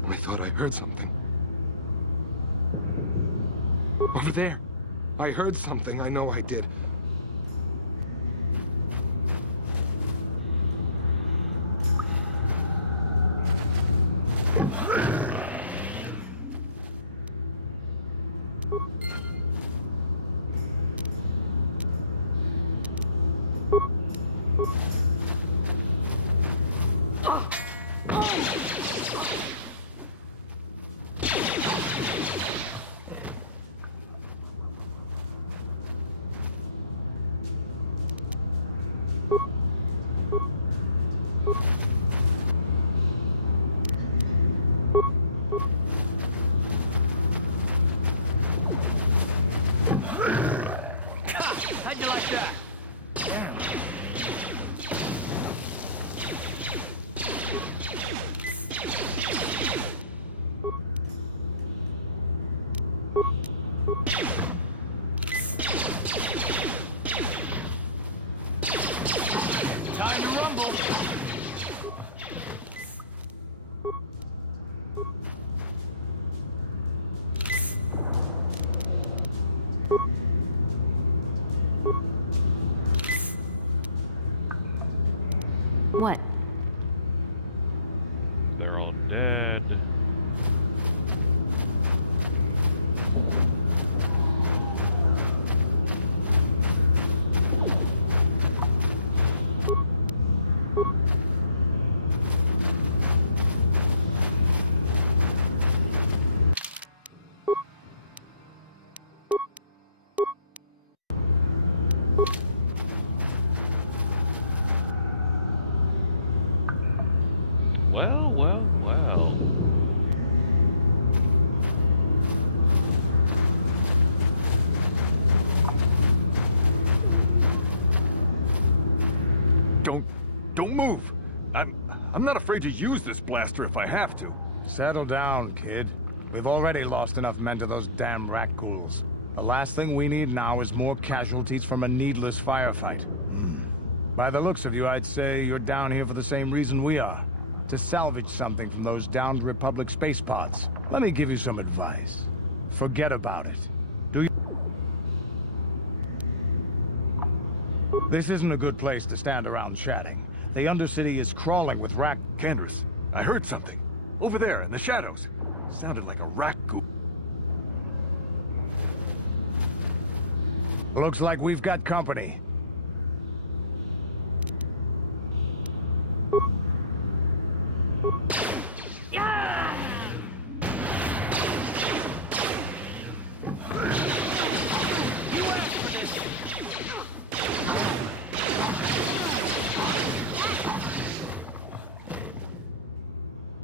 I thought I heard something. Over there. I heard something. I know I did. How'd you like that? Damn. Time to rumble. What? They're all dead. Well, well, well. Don't move. I'm not afraid to use this blaster if I have to. Settle down, kid. We've already lost enough men to those damn rat ghouls. The last thing we need now is more casualties from a needless firefight. By the looks of you, I'd say you're down here for the same reason we are. To salvage something from those downed Republic space pods. Let me give you some advice. Forget about it. This isn't a good place to stand around chatting. The Undercity is crawling with rat... Candace, I heard something. Over there, in the shadows. Sounded like a rat ghoul. Looks like we've got company.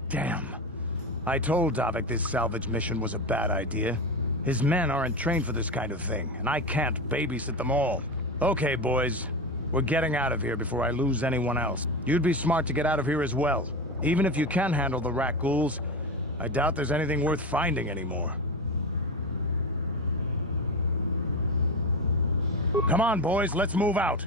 Damn. I told Davik this salvage mission was a bad idea. His men aren't trained for this kind of thing, and I can't babysit them all. Okay, boys. We're getting out of here before I lose anyone else. You'd be smart to get out of here as well. Even if you can handle the rat ghouls, I doubt there's anything worth finding anymore. Come on, boys, let's move out.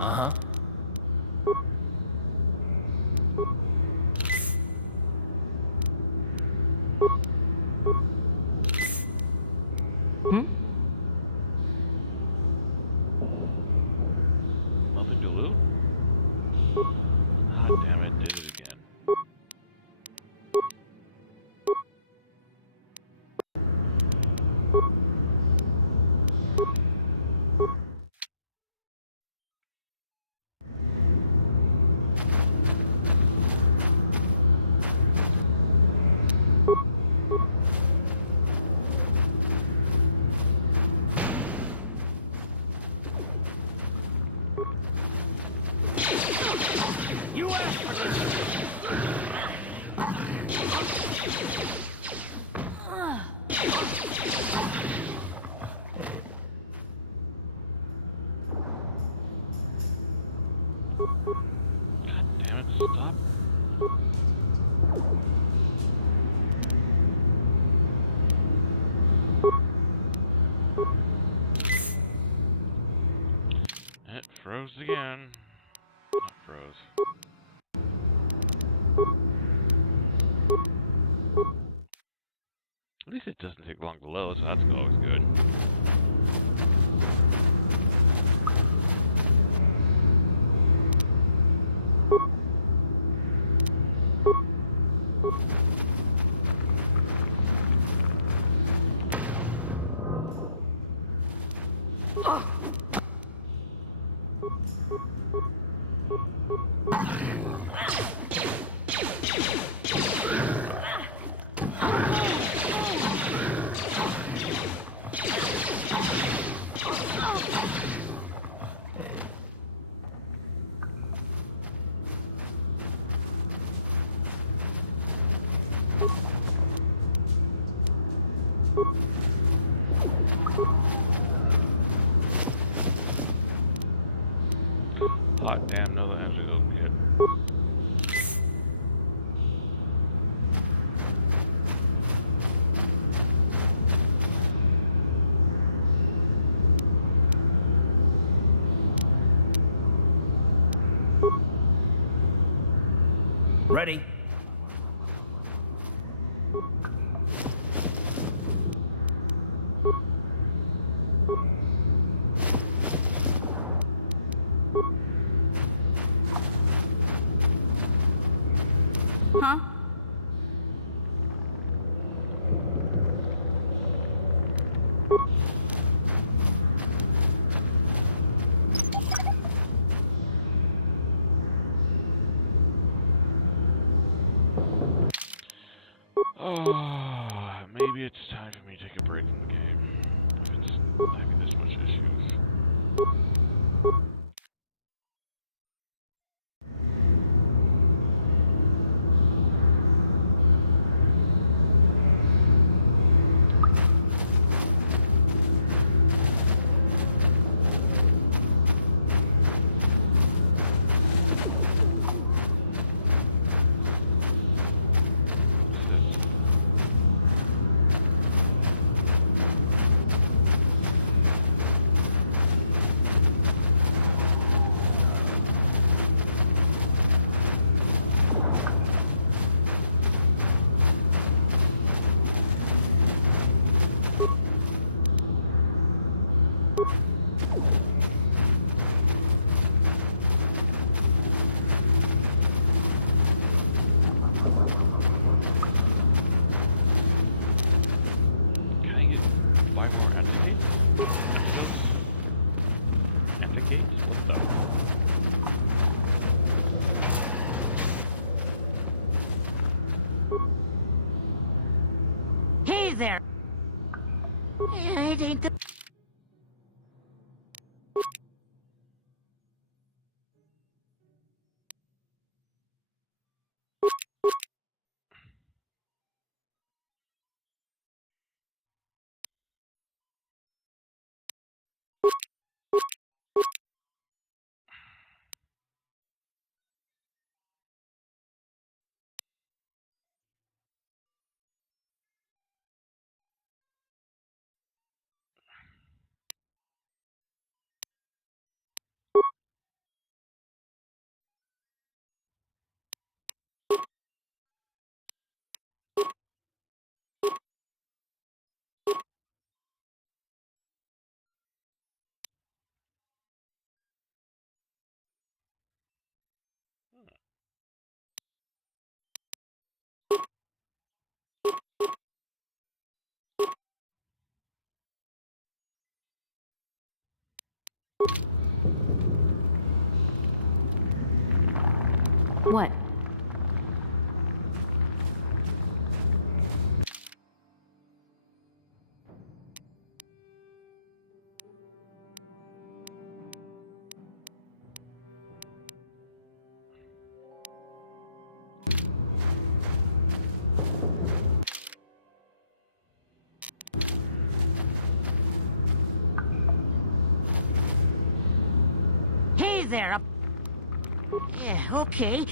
Uh-huh. God damn it, stop. It froze again. Not froze. At least it doesn't take long to load, so that's always good. Hot damn, no, the answer is good. Ready? Huh? Oh, maybe it's time for me to take a break from the game. If it's having this much issues. Can I get 5 more antidotes? Antidotes? What the? Hey there! It ain't the... What? Hey there, up. Yeah, okay.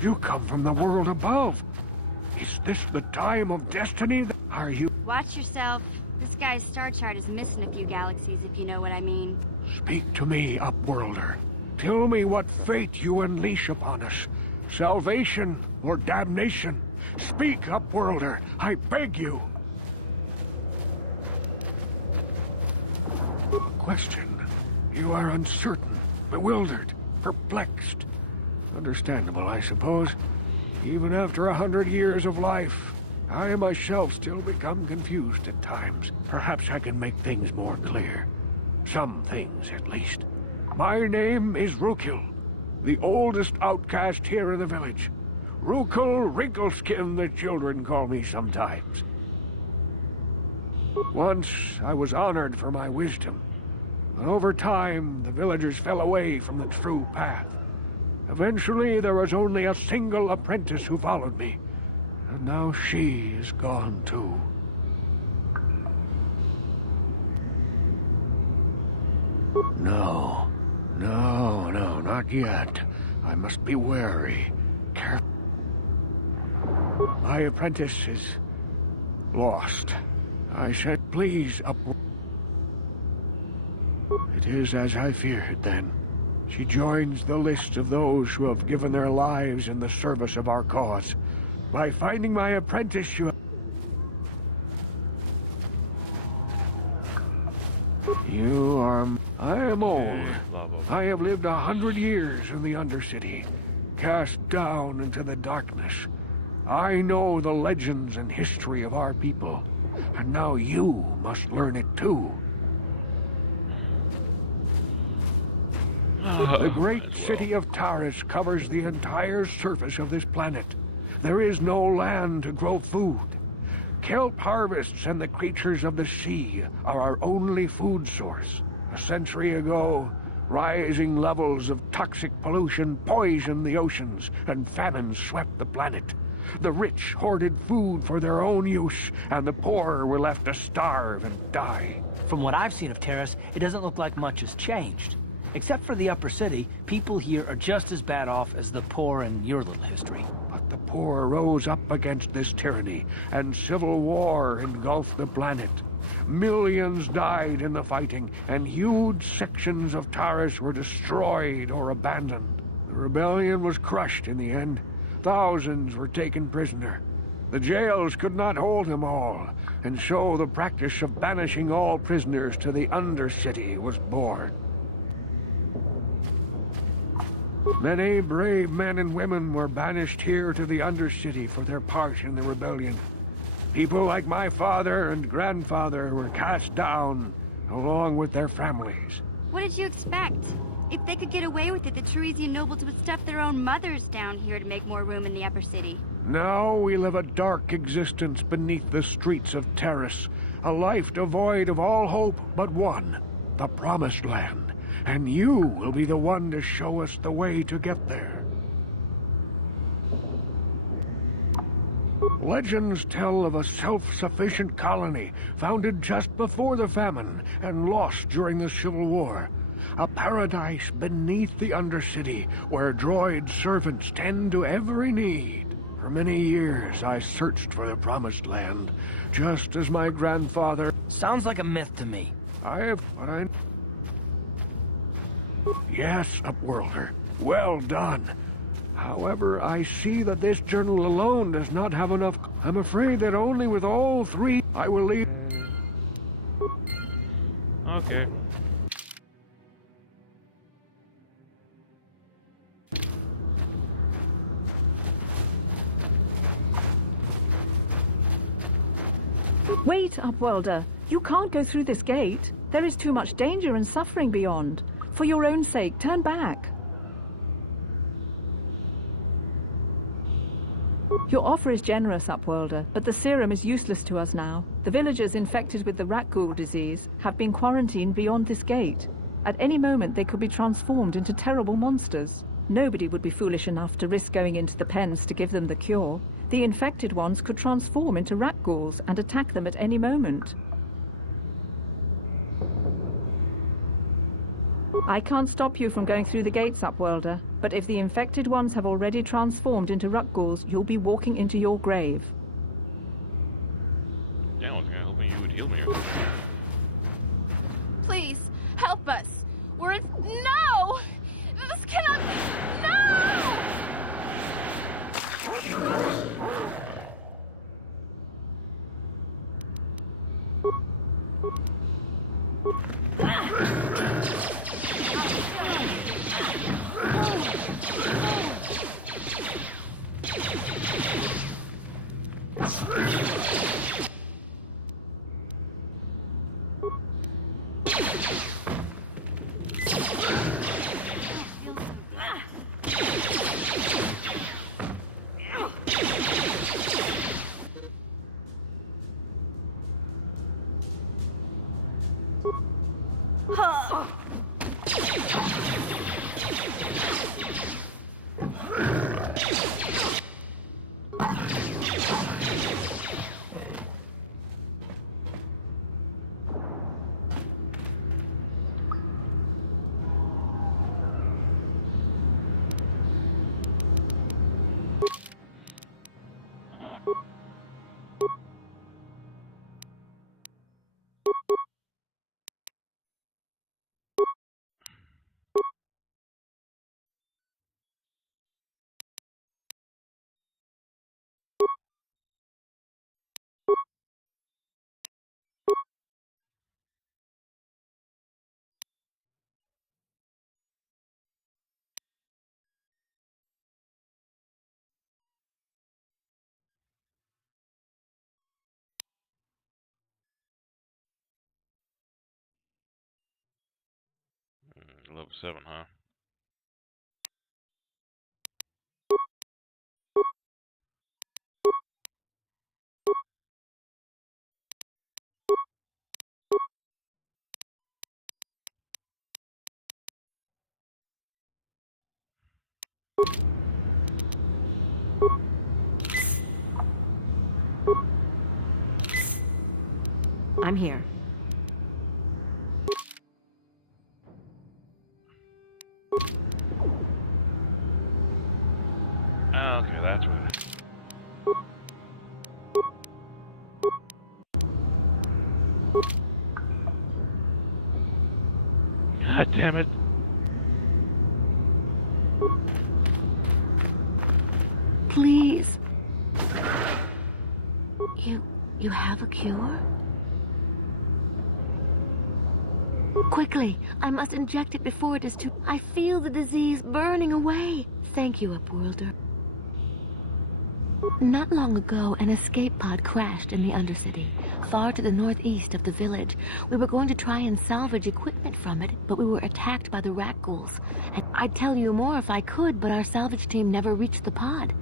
You come from the world above. Is this the time of destiny? Are you... Watch yourself. This guy's star chart is missing a few galaxies, if you know what I mean. Speak to me, Upworlder. Tell me what fate you unleash upon us. Salvation or damnation? Speak, Upworlder. I beg you. A question. You are uncertain, bewildered, perplexed. Understandable, I suppose. Even after 100 years of life, I myself still become confused at times. Perhaps I can make things more clear. Some things, at least. My name is Rukil, the oldest outcast here in the village. Rukil Wrinkleskin, the children call me sometimes. Once, I was honored for my wisdom. But over time, the villagers fell away from the true path. Eventually, there was only a single apprentice who followed me. And now she is gone too. No, not yet. I must be wary. Careful. My apprentice is lost. I said, please, up. It is as I feared then. She joins the list of those who have given their lives in the service of our cause. By finding my apprentice, you are... I am old. I have lived 100 years in the Undercity, cast down into the darkness. I know the legends and history of our people, and now you must learn it too. The great city of Taris covers the entire surface of this planet. There is no land to grow food. Kelp harvests and the creatures of the sea are our only food source. A century ago, rising levels of toxic pollution poisoned the oceans, and famine swept the planet. The rich hoarded food for their own use, and the poor were left to starve and die. From what I've seen of Terrace, it doesn't look like much has changed. Except for the upper city, people here are just as bad off as the poor in your little history. But the poor rose up against this tyranny, and civil war engulfed the planet. Millions died in the fighting, and huge sections of Taris were destroyed or abandoned. The rebellion was crushed in the end. Thousands were taken prisoner. The jails could not hold them all, and so the practice of banishing all prisoners to the Undercity was born. Many brave men and women were banished here to the Undercity for their part in the rebellion. People like my father and grandfather were cast down, along with their families. What did you expect? If they could get away with it, the Teresian nobles would stuff their own mothers down here to make more room in the upper city. Now we live a dark existence beneath the streets of Taris, a life devoid of all hope but one, the Promised Land. And you will be the one to show us the way to get there. Legends tell of a self-sufficient colony founded just before the famine and lost during the Civil War. A paradise beneath the Undercity where droid servants tend to every need. For many years I searched for the Promised Land, just as my grandfather... Sounds like a myth to me. Yes, Upworlder. Well done. However, I see that this journal alone does not have enough. I'm afraid that only with all three I will leave. Okay. Wait, Upworlder. You can't go through this gate. There is too much danger and suffering beyond. For your own sake, turn back. Your offer is generous, Upworlder, but the serum is useless to us now. The villagers infected with the rat ghoul disease have been quarantined beyond this gate. At any moment, they could be transformed into terrible monsters. Nobody would be foolish enough to risk going into the pens to give them the cure. The infected ones could transform into rat ghouls and attack them at any moment. I can't stop you from going through the gates, Upworlder, but if the infected ones have already transformed into rat ghouls, you'll be walking into your grave. Yeah, I was kind of hoping you would heal me or something. Please, help us. We're in... No! This cannot be... No! Level 7, huh? I'm here. Okay, that's what it is. God damn it. Please. You have a cure? Quickly, I must inject it before it is too... I feel the disease burning away. Thank you, Upworlder. Not long ago, an escape pod crashed in the Undercity, far to the northeast of the village. We were going to try and salvage equipment from it, but we were attacked by the rat ghouls. And I'd tell you more if I could, but our salvage team never reached the pod.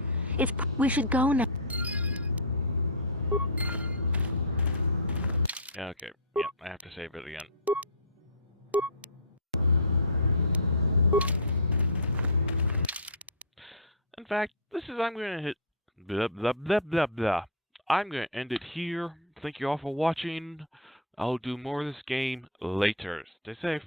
We should go now. Okay, yep, I have to save it again. In fact, I'm going to hit blah blah blah blah blah. I'm going to end it here. Thank you all for watching. I'll do more of this game later. Stay safe.